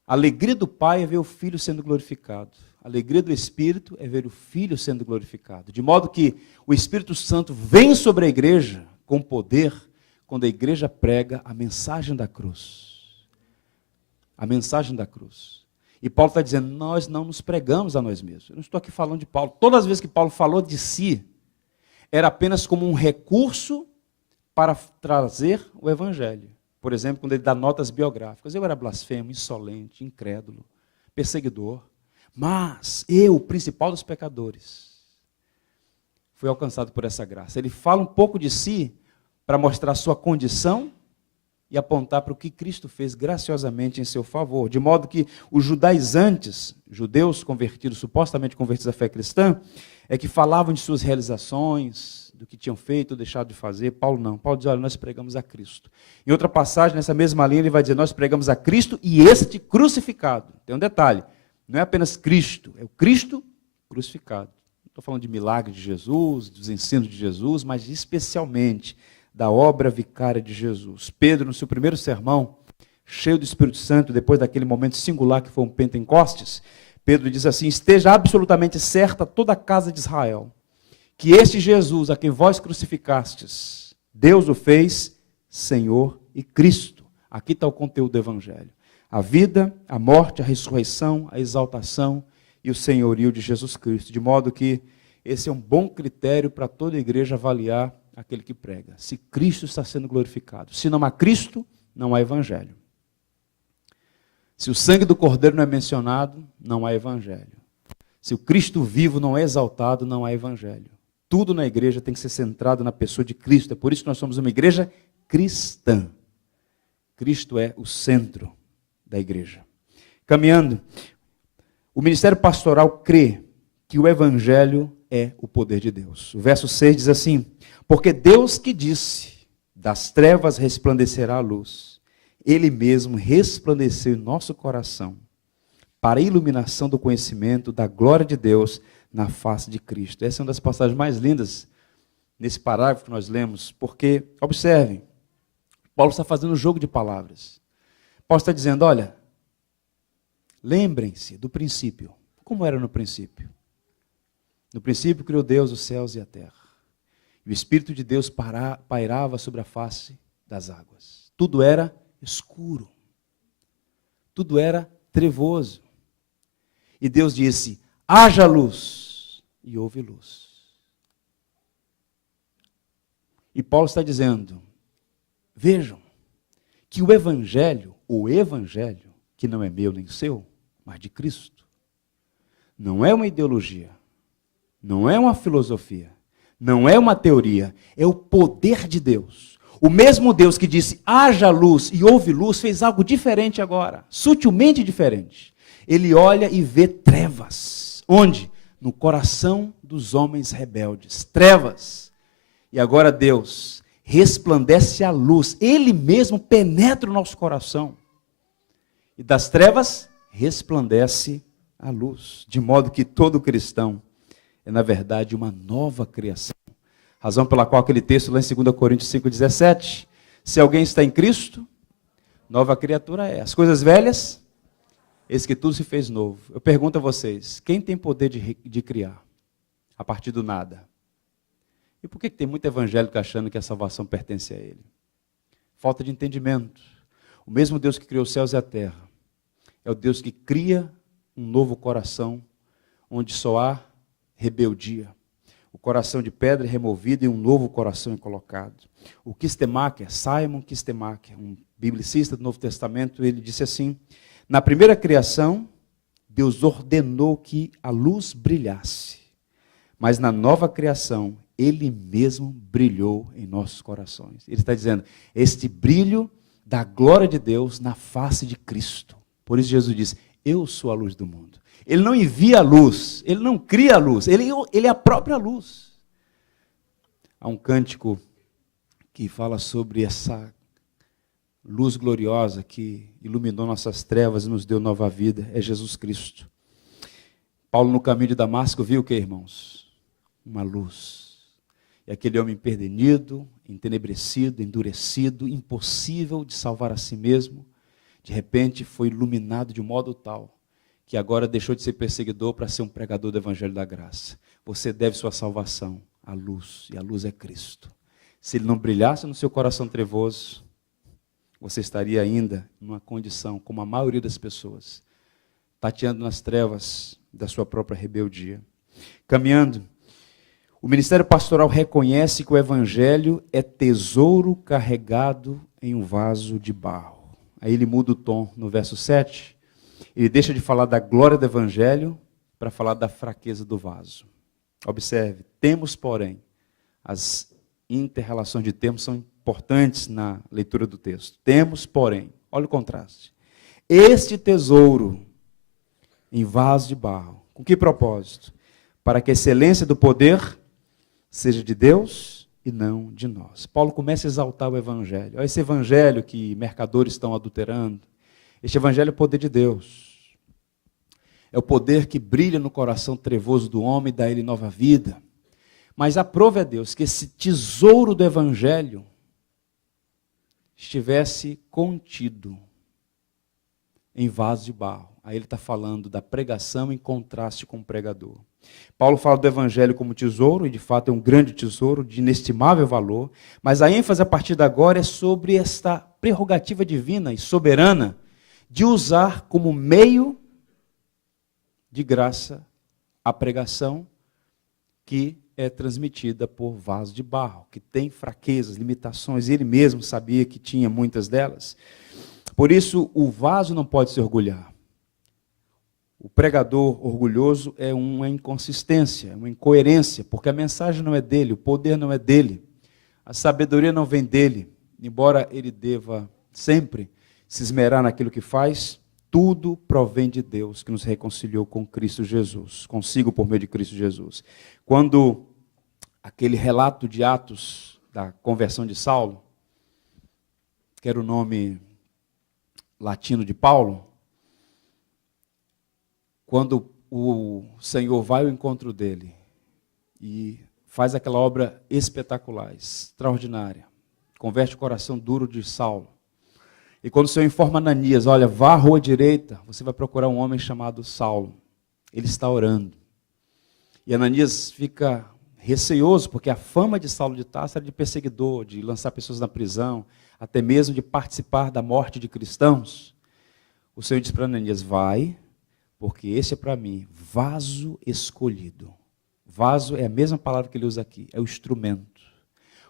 a alegria do Pai é ver o Filho sendo glorificado. a alegria do Espírito é ver o Filho sendo glorificado. De modo que o Espírito Santo vem sobre a igreja com poder quando a igreja prega a mensagem da cruz. A mensagem da cruz. E Paulo está dizendo, nós não nos pregamos a nós mesmos. Eu não estou aqui falando de Paulo. Todas as vezes que Paulo falou de si, era apenas como um recurso para trazer o evangelho. Por exemplo, quando ele dá notas biográficas. Eu era blasfemo, insolente, incrédulo, perseguidor. Mas eu, o principal dos pecadores, fui alcançado por essa graça. Ele fala um pouco de si para mostrar a sua condição e apontar para o que Cristo fez graciosamente em seu favor. De modo que os judaizantes, judeus convertidos, supostamente convertidos à fé cristã, é que falavam de suas realizações, do que tinham feito ou deixado de fazer. Paulo não. Paulo diz, olha, nós pregamos a Cristo. Em outra passagem, nessa mesma linha, ele vai dizer, nós pregamos a Cristo e este crucificado. Tem um detalhe, não é apenas Cristo, é o Cristo crucificado. Não estou falando de milagre de Jesus, dos ensinos de Jesus, mas especialmente da obra vicária de Jesus. Pedro, no seu primeiro sermão, cheio do Espírito Santo, depois daquele momento singular que foi um Pentecostes, Pedro diz assim, esteja absolutamente certa toda a casa de Israel, que este Jesus, a quem vós crucificastes, Deus o fez Senhor e Cristo. Aqui está o conteúdo do Evangelho. A vida, a morte, a ressurreição, a exaltação e o senhorio de Jesus Cristo. De modo que esse é um bom critério para toda a igreja avaliar aquele que prega. Se Cristo está sendo glorificado. Se não há Cristo, não há Evangelho. Se o sangue do Cordeiro não é mencionado, não há Evangelho. Se o Cristo vivo não é exaltado, não há Evangelho. Tudo na igreja tem que ser centrado na pessoa de Cristo. É por isso que nós somos uma igreja cristã. Cristo é o centro da igreja. Caminhando, o ministério pastoral crê que o Evangelho é o poder de Deus. O verso 6 diz assim, porque Deus que disse, das trevas resplandecerá a luz, Ele mesmo resplandeceu em nosso coração, para a iluminação do conhecimento da glória de Deus na face de Cristo. Essa é uma das passagens mais lindas nesse parágrafo que nós lemos, porque, observem, Paulo está fazendo um jogo de palavras. Paulo está dizendo, olha, lembrem-se do princípio. Como era no princípio? No princípio criou Deus os céus e a terra. E o Espírito de Deus pairava sobre a face das águas. Tudo era escuro. Tudo era trevoso. E Deus disse, haja luz. E houve luz. E Paulo está dizendo, vejam, que o Evangelho, que não é meu nem seu, mas de Cristo, não é uma ideologia, não é uma filosofia, não é uma teoria, é o poder de Deus. O mesmo Deus que disse, haja luz e houve luz, fez algo diferente agora, sutilmente diferente. Ele olha e vê trevas. Onde? No coração dos homens rebeldes. Trevas. E agora Deus resplandece a luz. Ele mesmo penetra o nosso coração. E das trevas resplandece a luz. De modo que todo cristão é, na verdade, uma nova criação. Razão pela qual aquele texto lá em 2 Coríntios 5,17, se alguém está em Cristo, nova criatura é. As coisas velhas, eis que tudo se fez novo. Eu pergunto a vocês, quem tem poder de criar a partir do nada? E por que tem muito evangélico achando que a salvação pertence a ele? Falta de entendimento. O mesmo Deus que criou os céus e a terra, é o Deus que cria um novo coração, onde só há rebeldia. O coração de pedra é removido e um novo coração é colocado. O Kistemaker, Simon Kistemaker, um biblicista do Novo Testamento, ele disse assim, na primeira criação, Deus ordenou que a luz brilhasse, mas na nova criação, Ele mesmo brilhou em nossos corações. Ele está dizendo, este brilho da glória de Deus na face de Cristo. Por isso Jesus disse, eu sou a luz do mundo. Ele não envia a luz, ele não cria a luz, ele é a própria luz. Há um cântico que fala sobre essa luz gloriosa que iluminou nossas trevas e nos deu nova vida, é Jesus Cristo. Paulo no caminho de Damasco viu o que, irmãos? Uma luz. E aquele homem empedernido, entenebrecido, endurecido, impossível de salvar a si mesmo, de repente foi iluminado de modo tal que agora deixou de ser perseguidor para ser um pregador do Evangelho da Graça. Você deve sua salvação à luz, e a luz é Cristo. Se ele não brilhasse no seu coração trevoso, você estaria ainda numa condição, como a maioria das pessoas, tateando nas trevas da sua própria rebeldia. Caminhando, o ministério pastoral reconhece que o Evangelho é tesouro carregado em um vaso de barro. Aí ele muda o tom no verso 7, ele deixa de falar da glória do Evangelho para falar da fraqueza do vaso. Observe, temos, porém, as inter-relações de termos são importantes na leitura do texto. Temos, porém, olha o contraste, este tesouro em vaso de barro. Com que propósito? Para que a excelência do poder seja de Deus e não de nós. Paulo começa a exaltar o Evangelho. Olha esse Evangelho que mercadores estão adulterando. Este Evangelho é o poder de Deus. É o poder que brilha no coração trevoso do homem e dá a ele nova vida. Mas aprove a Deus que esse tesouro do Evangelho estivesse contido em vaso de barro. Aí ele está falando da pregação em contraste com o pregador. Paulo fala do Evangelho como tesouro, e de fato é um grande tesouro, de inestimável valor, mas a ênfase a partir de agora é sobre esta prerrogativa divina e soberana de usar como meio de graça a pregação que é transmitida por vaso de barro, que tem fraquezas, limitações, e ele mesmo sabia que tinha muitas delas. Por isso, o vaso não pode se orgulhar. O pregador orgulhoso é uma inconsistência, uma incoerência, porque a mensagem não é dele, o poder não é dele, a sabedoria não vem dele, embora ele deva sempre se esmerar naquilo que faz, tudo provém de Deus, que nos reconciliou com Cristo Jesus, consigo por meio de Cristo Jesus. Quando aquele relato de Atos da conversão de Saulo, que era o nome latino de Paulo, quando o Senhor vai ao encontro dele e faz aquela obra espetacular, extraordinária, converte o coração duro de Saulo. E quando o Senhor informa Ananias, olha, vá à rua direita, você vai procurar um homem chamado Saulo. Ele está orando. E Ananias fica receoso, porque a fama de Saulo de Tarso era de perseguidor, de lançar pessoas na prisão, até mesmo de participar da morte de cristãos. O Senhor diz para Ananias, vai, porque esse é para mim, vaso escolhido. Vaso é a mesma palavra que ele usa aqui, é o instrumento.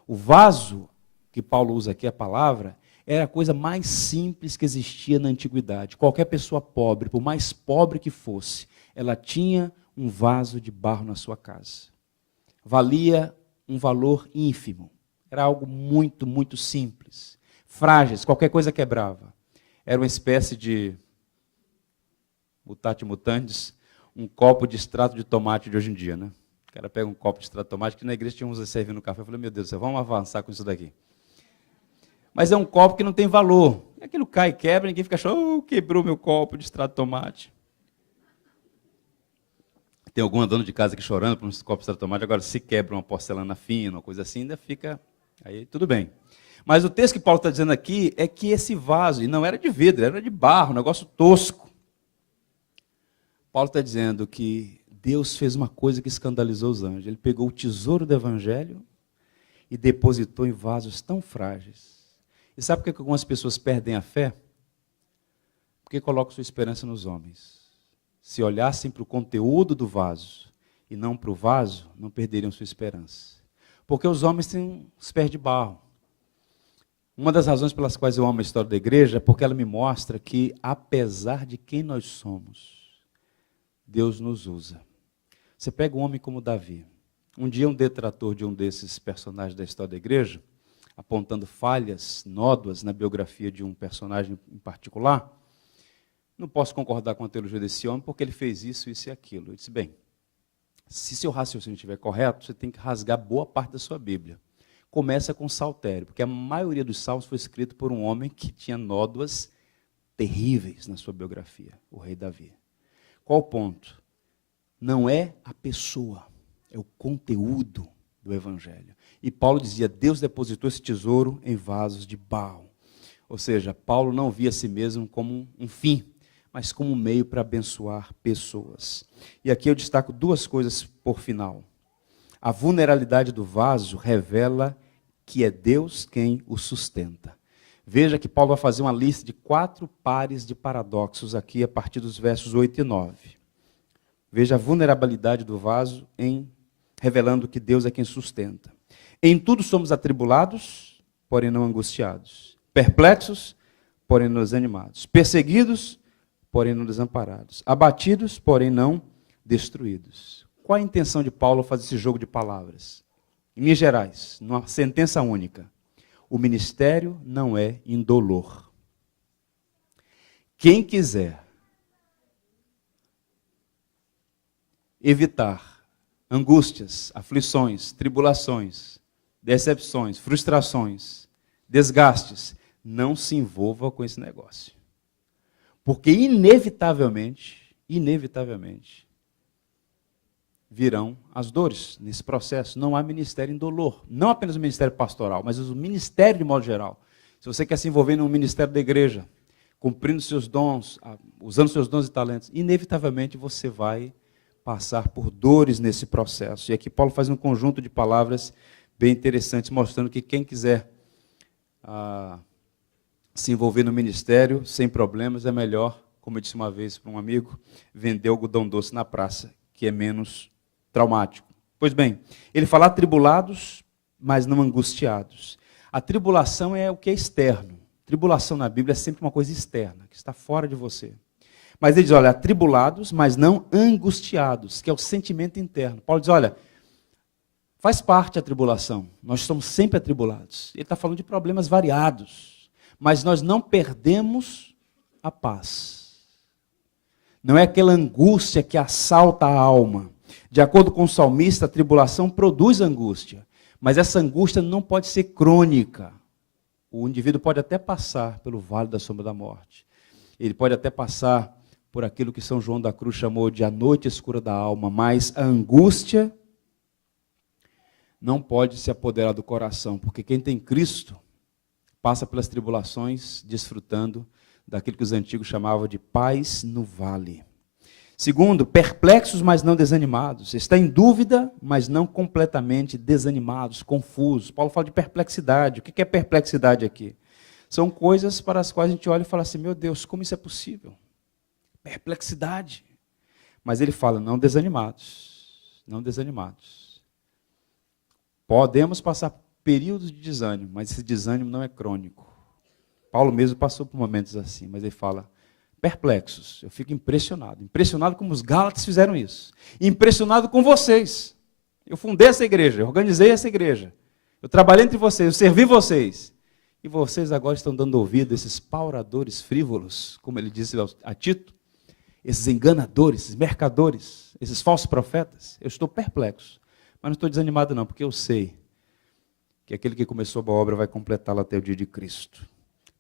O vaso que Paulo usa aqui, a palavra, era a coisa mais simples que existia na antiguidade. Qualquer pessoa pobre, por mais pobre que fosse, ela tinha um vaso de barro na sua casa. Valia um valor ínfimo. Era algo muito, muito simples. Frágeis, qualquer coisa quebrava. Era uma espécie de mutatis mutandis, um copo de extrato de tomate de hoje em dia, né? O cara pega um copo de extrato de tomate, que na igreja tinha uns servindo café, eu falei, meu Deus do céu, vamos avançar com isso daqui. Mas é um copo que não tem valor. Aquilo cai e quebra, ninguém fica achando, oh, quebrou meu copo de extrato de tomate. Tem alguma dona de casa aqui chorando por um copo de extrato de tomate, agora se quebra uma porcelana fina, uma coisa assim, ainda fica, aí tudo bem. Mas o texto que Paulo está dizendo aqui é que esse vaso, e não era de vidro, era de barro, um negócio tosco. Paulo está dizendo que Deus fez uma coisa que escandalizou os anjos. Ele pegou o tesouro do Evangelho e depositou em vasos tão frágeis. E sabe por que algumas pessoas perdem a fé? Porque colocam sua esperança nos homens. Se olhassem para o conteúdo do vaso e não para o vaso, não perderiam sua esperança. Porque os homens têm os pés de barro. Uma das razões pelas quais eu amo a história da igreja é porque ela me mostra que, apesar de quem nós somos, Deus nos usa. Você pega um homem como Davi. Um dia um detrator de um desses personagens da história da igreja, apontando falhas, nódoas na biografia de um personagem em particular, não posso concordar com a teologia desse homem porque ele fez isso, isso e aquilo. Eu disse, bem, se seu raciocínio estiver correto, você tem que rasgar boa parte da sua Bíblia. Começa com Saltério, porque a maioria dos salmos foi escrito por um homem que tinha nódoas terríveis na sua biografia, o rei Davi. Qual o ponto? Não é a pessoa, é o conteúdo do Evangelho. E Paulo dizia, Deus depositou esse tesouro em vasos de barro. Ou seja, Paulo não via a si mesmo como um fim, mas como um meio para abençoar pessoas. E aqui eu destaco duas coisas por final. A vulnerabilidade do vaso revela que é Deus quem o sustenta. Veja que Paulo vai fazer uma lista de 4 pares de paradoxos aqui a partir dos versos 8 e 9. Veja a vulnerabilidade do vaso revelando que Deus é quem sustenta. Em tudo somos atribulados, porém não angustiados. Perplexos, porém não desanimados. Perseguidos, porém não desamparados. Abatidos, porém não destruídos. Qual a intenção de Paulo ao fazer esse jogo de palavras? Em linhas gerais, numa sentença única. O ministério não é indolor. Quem quiser evitar angústias, aflições, tribulações, decepções, frustrações, desgastes, não se envolva com esse negócio. Porque inevitavelmente, virão as dores nesse processo. Não há ministério indolor. Não apenas o ministério pastoral, mas o ministério de modo geral. Se você quer se envolver no ministério da igreja, cumprindo seus dons, usando seus dons e talentos, inevitavelmente você vai passar por dores nesse processo. E aqui Paulo faz um conjunto de palavras bem interessantes, mostrando que quem quiser se envolver no ministério sem problemas é melhor, como eu disse uma vez para um amigo, vender algodão doce na praça, que é menos traumático. Pois bem, ele fala atribulados, mas não angustiados. A tribulação é o que é externo. Tribulação na Bíblia é sempre uma coisa externa, que está fora de você. Mas ele diz, olha, atribulados, mas não angustiados, que é o sentimento interno. Paulo diz, olha, faz parte a tribulação, nós somos sempre atribulados. Ele está falando de problemas variados, mas nós não perdemos a paz. Não é aquela angústia que assalta a alma. De acordo com o salmista, a tribulação produz angústia, mas essa angústia não pode ser crônica. O indivíduo pode até passar pelo vale da sombra da morte. Ele pode até passar por aquilo que São João da Cruz chamou de a noite escura da alma, mas a angústia não pode se apoderar do coração, porque quem tem Cristo passa pelas tribulações desfrutando daquilo que os antigos chamavam de paz no vale. Segundo, perplexos, mas não desanimados. Está em dúvida, mas não completamente desanimados, confusos. Paulo fala de perplexidade. O que é perplexidade aqui? São coisas para as quais a gente olha e fala assim, meu Deus, como isso é possível? Perplexidade. Mas ele fala, não desanimados. Não desanimados. Podemos passar períodos de desânimo, mas esse desânimo não é crônico. Paulo mesmo passou por momentos assim, mas ele fala, perplexos. Eu fico impressionado. Impressionado como os Gálatas fizeram isso. Impressionado com vocês. Eu fundei essa igreja, eu organizei essa igreja. Eu trabalhei entre vocês, eu servi vocês. E vocês agora estão dando ouvido a esses pauradores frívolos, como ele disse a Tito, esses enganadores, esses mercadores, esses falsos profetas. Eu estou perplexo, mas não estou desanimado não, porque eu sei que aquele que começou a boa obra vai completá-la até o dia de Cristo.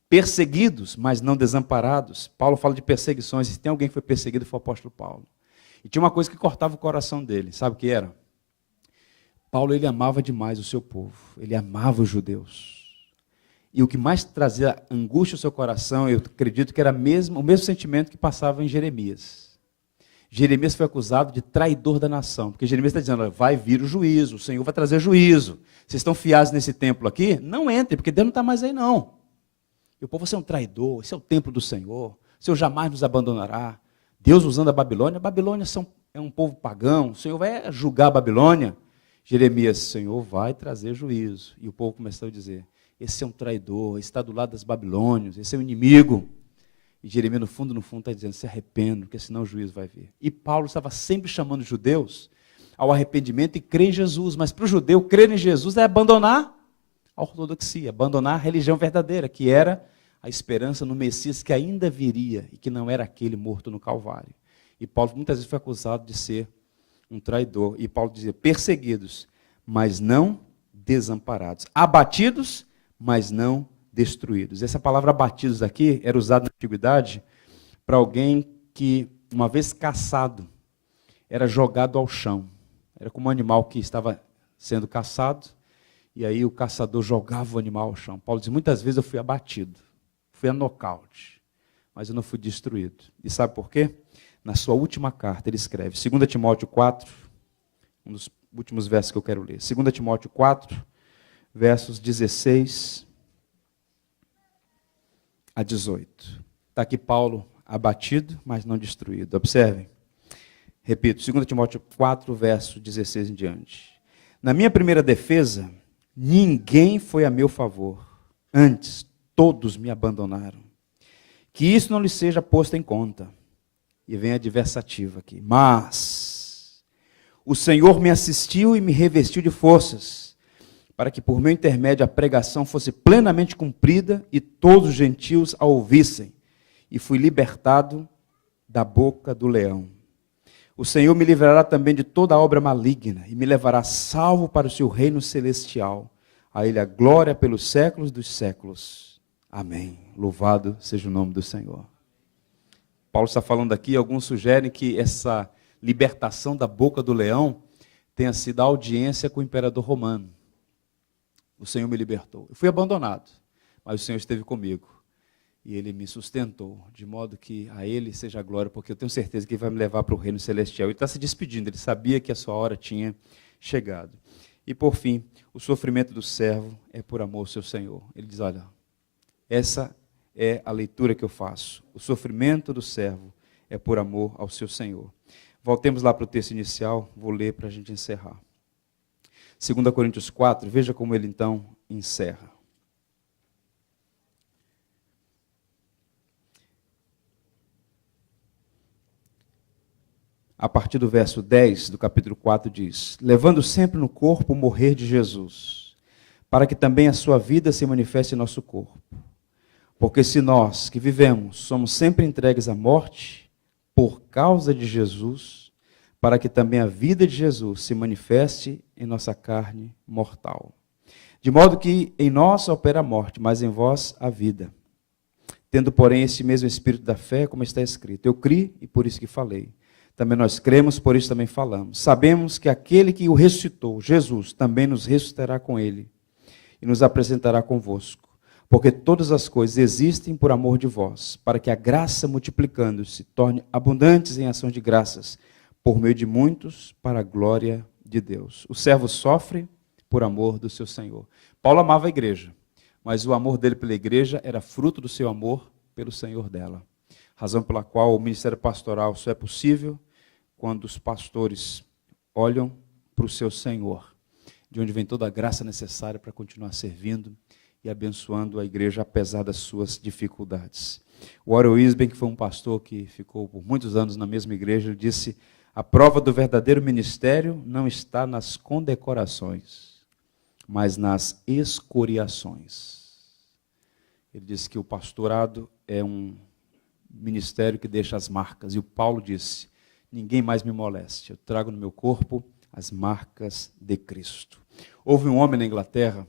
Perseguidos, mas não desamparados. Paulo fala de perseguições, e se tem alguém que foi perseguido foi o apóstolo Paulo. E tinha uma coisa que cortava o coração dele, sabe o que era? Paulo, ele amava demais o seu povo, ele amava os judeus. E o que mais trazia angústia ao seu coração, eu acredito que era o mesmo sentimento que passava em Jeremias. Jeremias foi acusado de traidor da nação, porque Jeremias está dizendo, vai vir o juízo, o Senhor vai trazer juízo. Vocês estão fiados nesse templo aqui? Não entrem, porque Deus não está mais aí não. E o povo, você é um traidor, esse é o templo do Senhor, o Senhor jamais nos abandonará. Deus usando a Babilônia é um povo pagão, o Senhor vai julgar a Babilônia. Jeremias, o Senhor vai trazer juízo. E o povo começou a dizer, esse é um traidor, esse está do lado das Babilônias, esse é um inimigo. E Jeremias, no fundo, está dizendo, se arrependa, porque senão o juízo vai vir. E Paulo estava sempre chamando os judeus ao arrependimento e crer em Jesus. Mas para o judeu, crer em Jesus é abandonar a ortodoxia, abandonar a religião verdadeira, que era a esperança no Messias que ainda viria e que não era aquele morto no Calvário. E Paulo muitas vezes foi acusado de ser um traidor. E Paulo dizia, perseguidos, mas não desamparados. Abatidos, mas não destruídos. Essa palavra abatidos aqui era usada na antiguidade para alguém que, uma vez caçado, era jogado ao chão. Era como um animal que estava sendo caçado, e aí o caçador jogava o animal ao chão. Paulo diz, muitas vezes eu fui abatido, fui a nocaute, mas eu não fui destruído. E sabe por quê? Na sua última carta ele escreve, 2 Timóteo 4, um dos últimos versos que eu quero ler. 2 Timóteo 4, versos 16 a 18. Está aqui Paulo abatido, mas não destruído. Observem. Repito, 2 Timóteo 4, verso 16 em diante. Na minha primeira defesa, ninguém foi a meu favor. Antes, todos me abandonaram. Que isso não lhe seja posto em conta. E vem a adversativa aqui. Mas o Senhor me assistiu e me revestiu de forças, para que por meu intermédio a pregação fosse plenamente cumprida e todos os gentios a ouvissem. E fui libertado da boca do leão. O Senhor me livrará também de toda obra maligna e me levará salvo para o seu reino celestial. A ele a glória pelos séculos dos séculos. Amém. Louvado seja o nome do Senhor. Paulo está falando aqui, alguns sugerem que essa libertação da boca do leão tenha sido a audiência com o imperador romano. O Senhor me libertou. Eu fui abandonado, mas o Senhor esteve comigo. E Ele me sustentou, de modo que a Ele seja a glória, porque eu tenho certeza que Ele vai me levar para o reino celestial. Ele está se despedindo, Ele sabia que a sua hora tinha chegado. E por fim, o sofrimento do servo é por amor ao seu Senhor. Ele diz, olha, essa é a leitura que eu faço. O sofrimento do servo é por amor ao seu Senhor. Voltemos lá para o texto inicial, vou ler para a gente encerrar. 2 Coríntios 4, veja como ele então encerra. A partir do verso 10 do capítulo 4 diz, levando sempre no corpo o morrer de Jesus, para que também a sua vida se manifeste em nosso corpo. Porque se nós que vivemos somos sempre entregues à morte, por causa de Jesus, para que também a vida de Jesus se manifeste em nossa carne mortal. De modo que em nós opera a morte, mas em vós a vida. Tendo, porém, esse mesmo espírito da fé, como está escrito, eu criei e por isso que falei. Também nós cremos, por isso também falamos. Sabemos que aquele que o ressuscitou, Jesus, também nos ressuscitará com ele e nos apresentará convosco. Porque todas as coisas existem por amor de vós, para que a graça, multiplicando-se, torne abundantes em ações de graças, por meio de muitos, para a glória de Deus. O servo sofre por amor do seu Senhor. Paulo amava a igreja, mas o amor dele pela igreja era fruto do seu amor pelo Senhor dela. Razão pela qual o ministério pastoral só é possível quando os pastores olham para o seu Senhor, de onde vem toda a graça necessária para continuar servindo e abençoando a igreja, apesar das suas dificuldades. O Warren Wiersbe, que foi um pastor que ficou por muitos anos na mesma igreja, ele disse, a prova do verdadeiro ministério não está nas condecorações, mas nas escoriações. Ele disse que o pastorado é um ministério que deixa as marcas, e o Paulo disse, ninguém mais me moleste, eu trago no meu corpo as marcas de Cristo. Houve um homem na Inglaterra,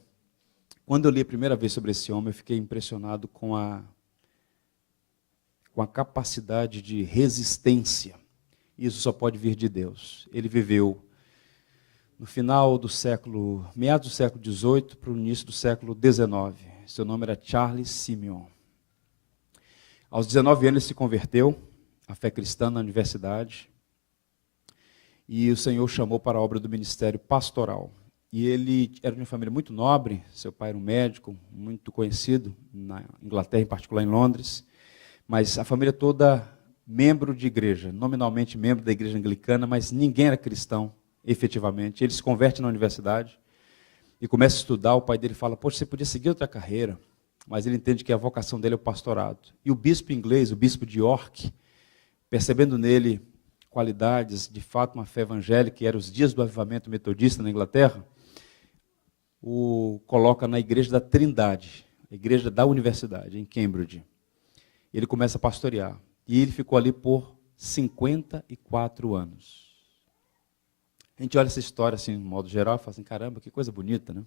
quando eu li a primeira vez sobre esse homem, eu fiquei impressionado com a capacidade de resistência. Isso só pode vir de Deus. Ele viveu no final do século, meados do século XVIII para o início do século XIX. Seu nome era Charles Simeon. Aos 19 anos ele se converteu à fé cristã na universidade e o Senhor chamou para a obra do ministério pastoral. E ele era de uma família muito nobre, seu pai era um médico muito conhecido na Inglaterra, em particular em Londres, mas a família toda membro de igreja, nominalmente membro da igreja anglicana, mas ninguém era cristão, efetivamente. Ele se converte na universidade e começa a estudar, o pai dele fala, poxa, você podia seguir outra carreira, mas ele entende que a vocação dele é o pastorado. E o bispo inglês, o bispo de York, percebendo nele qualidades, de fato uma fé evangélica, que eram os dias do avivamento metodista na Inglaterra, o coloca na igreja da Trindade, a igreja da universidade, em Cambridge. Ele começa a pastorear. E ele ficou ali por 54 anos. A gente olha essa história assim, de modo geral, e fala assim, caramba, que coisa bonita, né?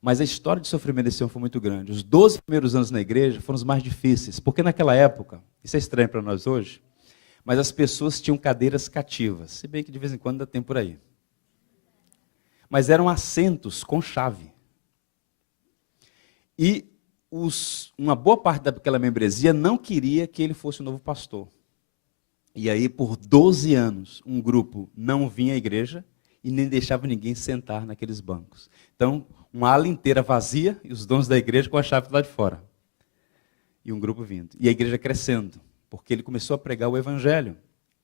Mas a história de sofrimento desse homem foi muito grande. Os 12 primeiros anos na igreja foram os mais difíceis, porque naquela época, isso é estranho para nós hoje, mas as pessoas tinham cadeiras cativas, se bem que de vez em quando ainda tem por aí. Mas eram assentos com chave. E uma boa parte daquela membresia não queria que ele fosse o novo pastor. E aí, por 12 anos, um grupo não vinha à igreja e nem deixava ninguém sentar naqueles bancos. Então, uma ala inteira vazia e os donos da igreja com a chave lá de fora. E um grupo vindo. E a igreja crescendo, porque ele começou a pregar o evangelho.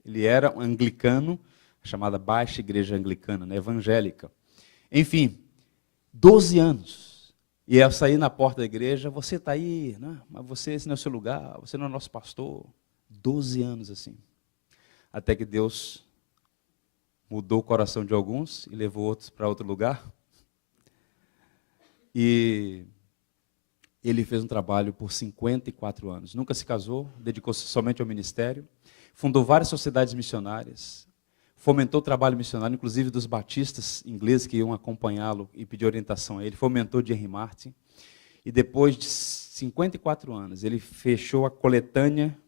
Ele era um anglicano, chamada Baixa Igreja Anglicana, né, evangélica. Enfim, 12 anos. E ao sair na porta da igreja, você está aí, né? Mas você, esse não é o seu lugar, você não é nosso pastor. 12 anos assim. Até que Deus mudou o coração de alguns e levou outros para outro lugar. E ele fez um trabalho por 54 anos. Nunca se casou, dedicou-se somente ao ministério. Fundou várias sociedades missionárias. Fomentou o trabalho missionário, inclusive dos batistas ingleses que iam acompanhá-lo e pedir orientação a ele. Foi mentor de Henry Martin. E depois de 54 anos, ele fechou a coletânea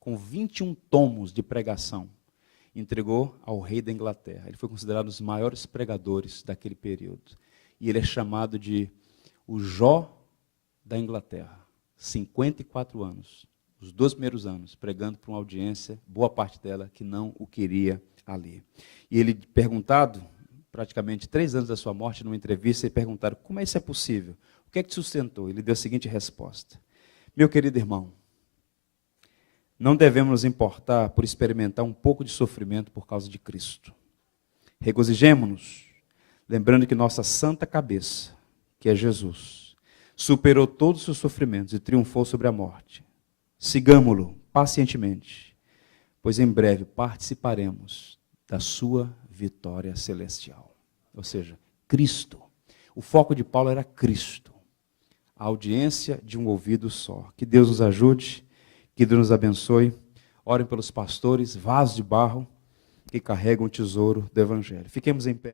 com 21 tomos de pregação. Entregou ao rei da Inglaterra. Ele foi considerado um dos maiores pregadores daquele período. E ele é chamado de o Jó da Inglaterra. 54 anos. Os 2 primeiros anos, pregando para uma audiência, boa parte dela, que não o queria ali. E ele, perguntado, praticamente 3 anos da sua morte, numa entrevista, e perguntaram, como é isso é possível? O que é que te sustentou? Ele deu a seguinte resposta. Meu querido irmão, não devemos nos importar por experimentar um pouco de sofrimento por causa de Cristo. Regozijemo-nos, lembrando que nossa santa cabeça, que é Jesus, superou todos os seus sofrimentos e triunfou sobre a morte. Sigamo-lo pacientemente, pois em breve participaremos da sua vitória celestial. Ou seja, Cristo. O foco de Paulo era Cristo. A audiência de um ouvido só. Que Deus nos ajude, que Deus nos abençoe. Orem pelos pastores, vasos de barro, que carregam o tesouro do Evangelho. Fiquemos em pé.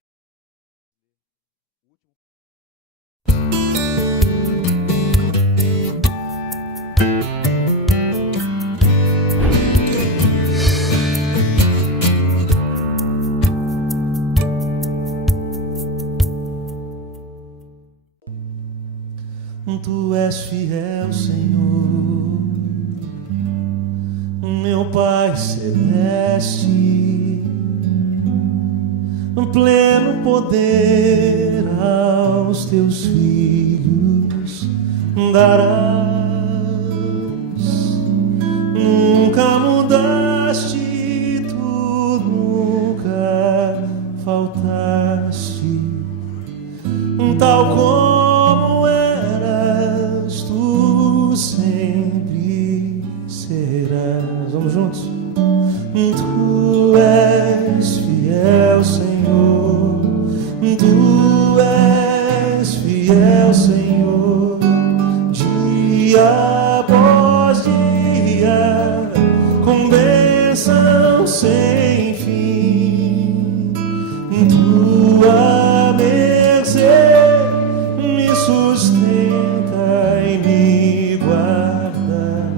Tu és fiel, Senhor, meu Pai celeste, pleno poder aos teus filhos darás. Nunca mudaste, tu nunca faltaste, tal como eras, tu sempre serás. Vamos juntos? Tu és fiel, Senhor, tu és fiel, Senhor, dia após dia, com bênção sem fim. Tua mercê me sustenta e me guarda.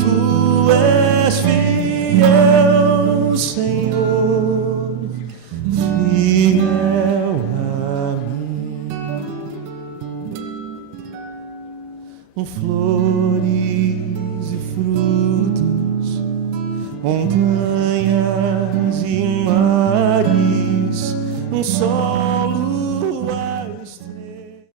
Tu és fiel, Senhor, fiel a mim. Flores e frutos, montanhas e mares, sol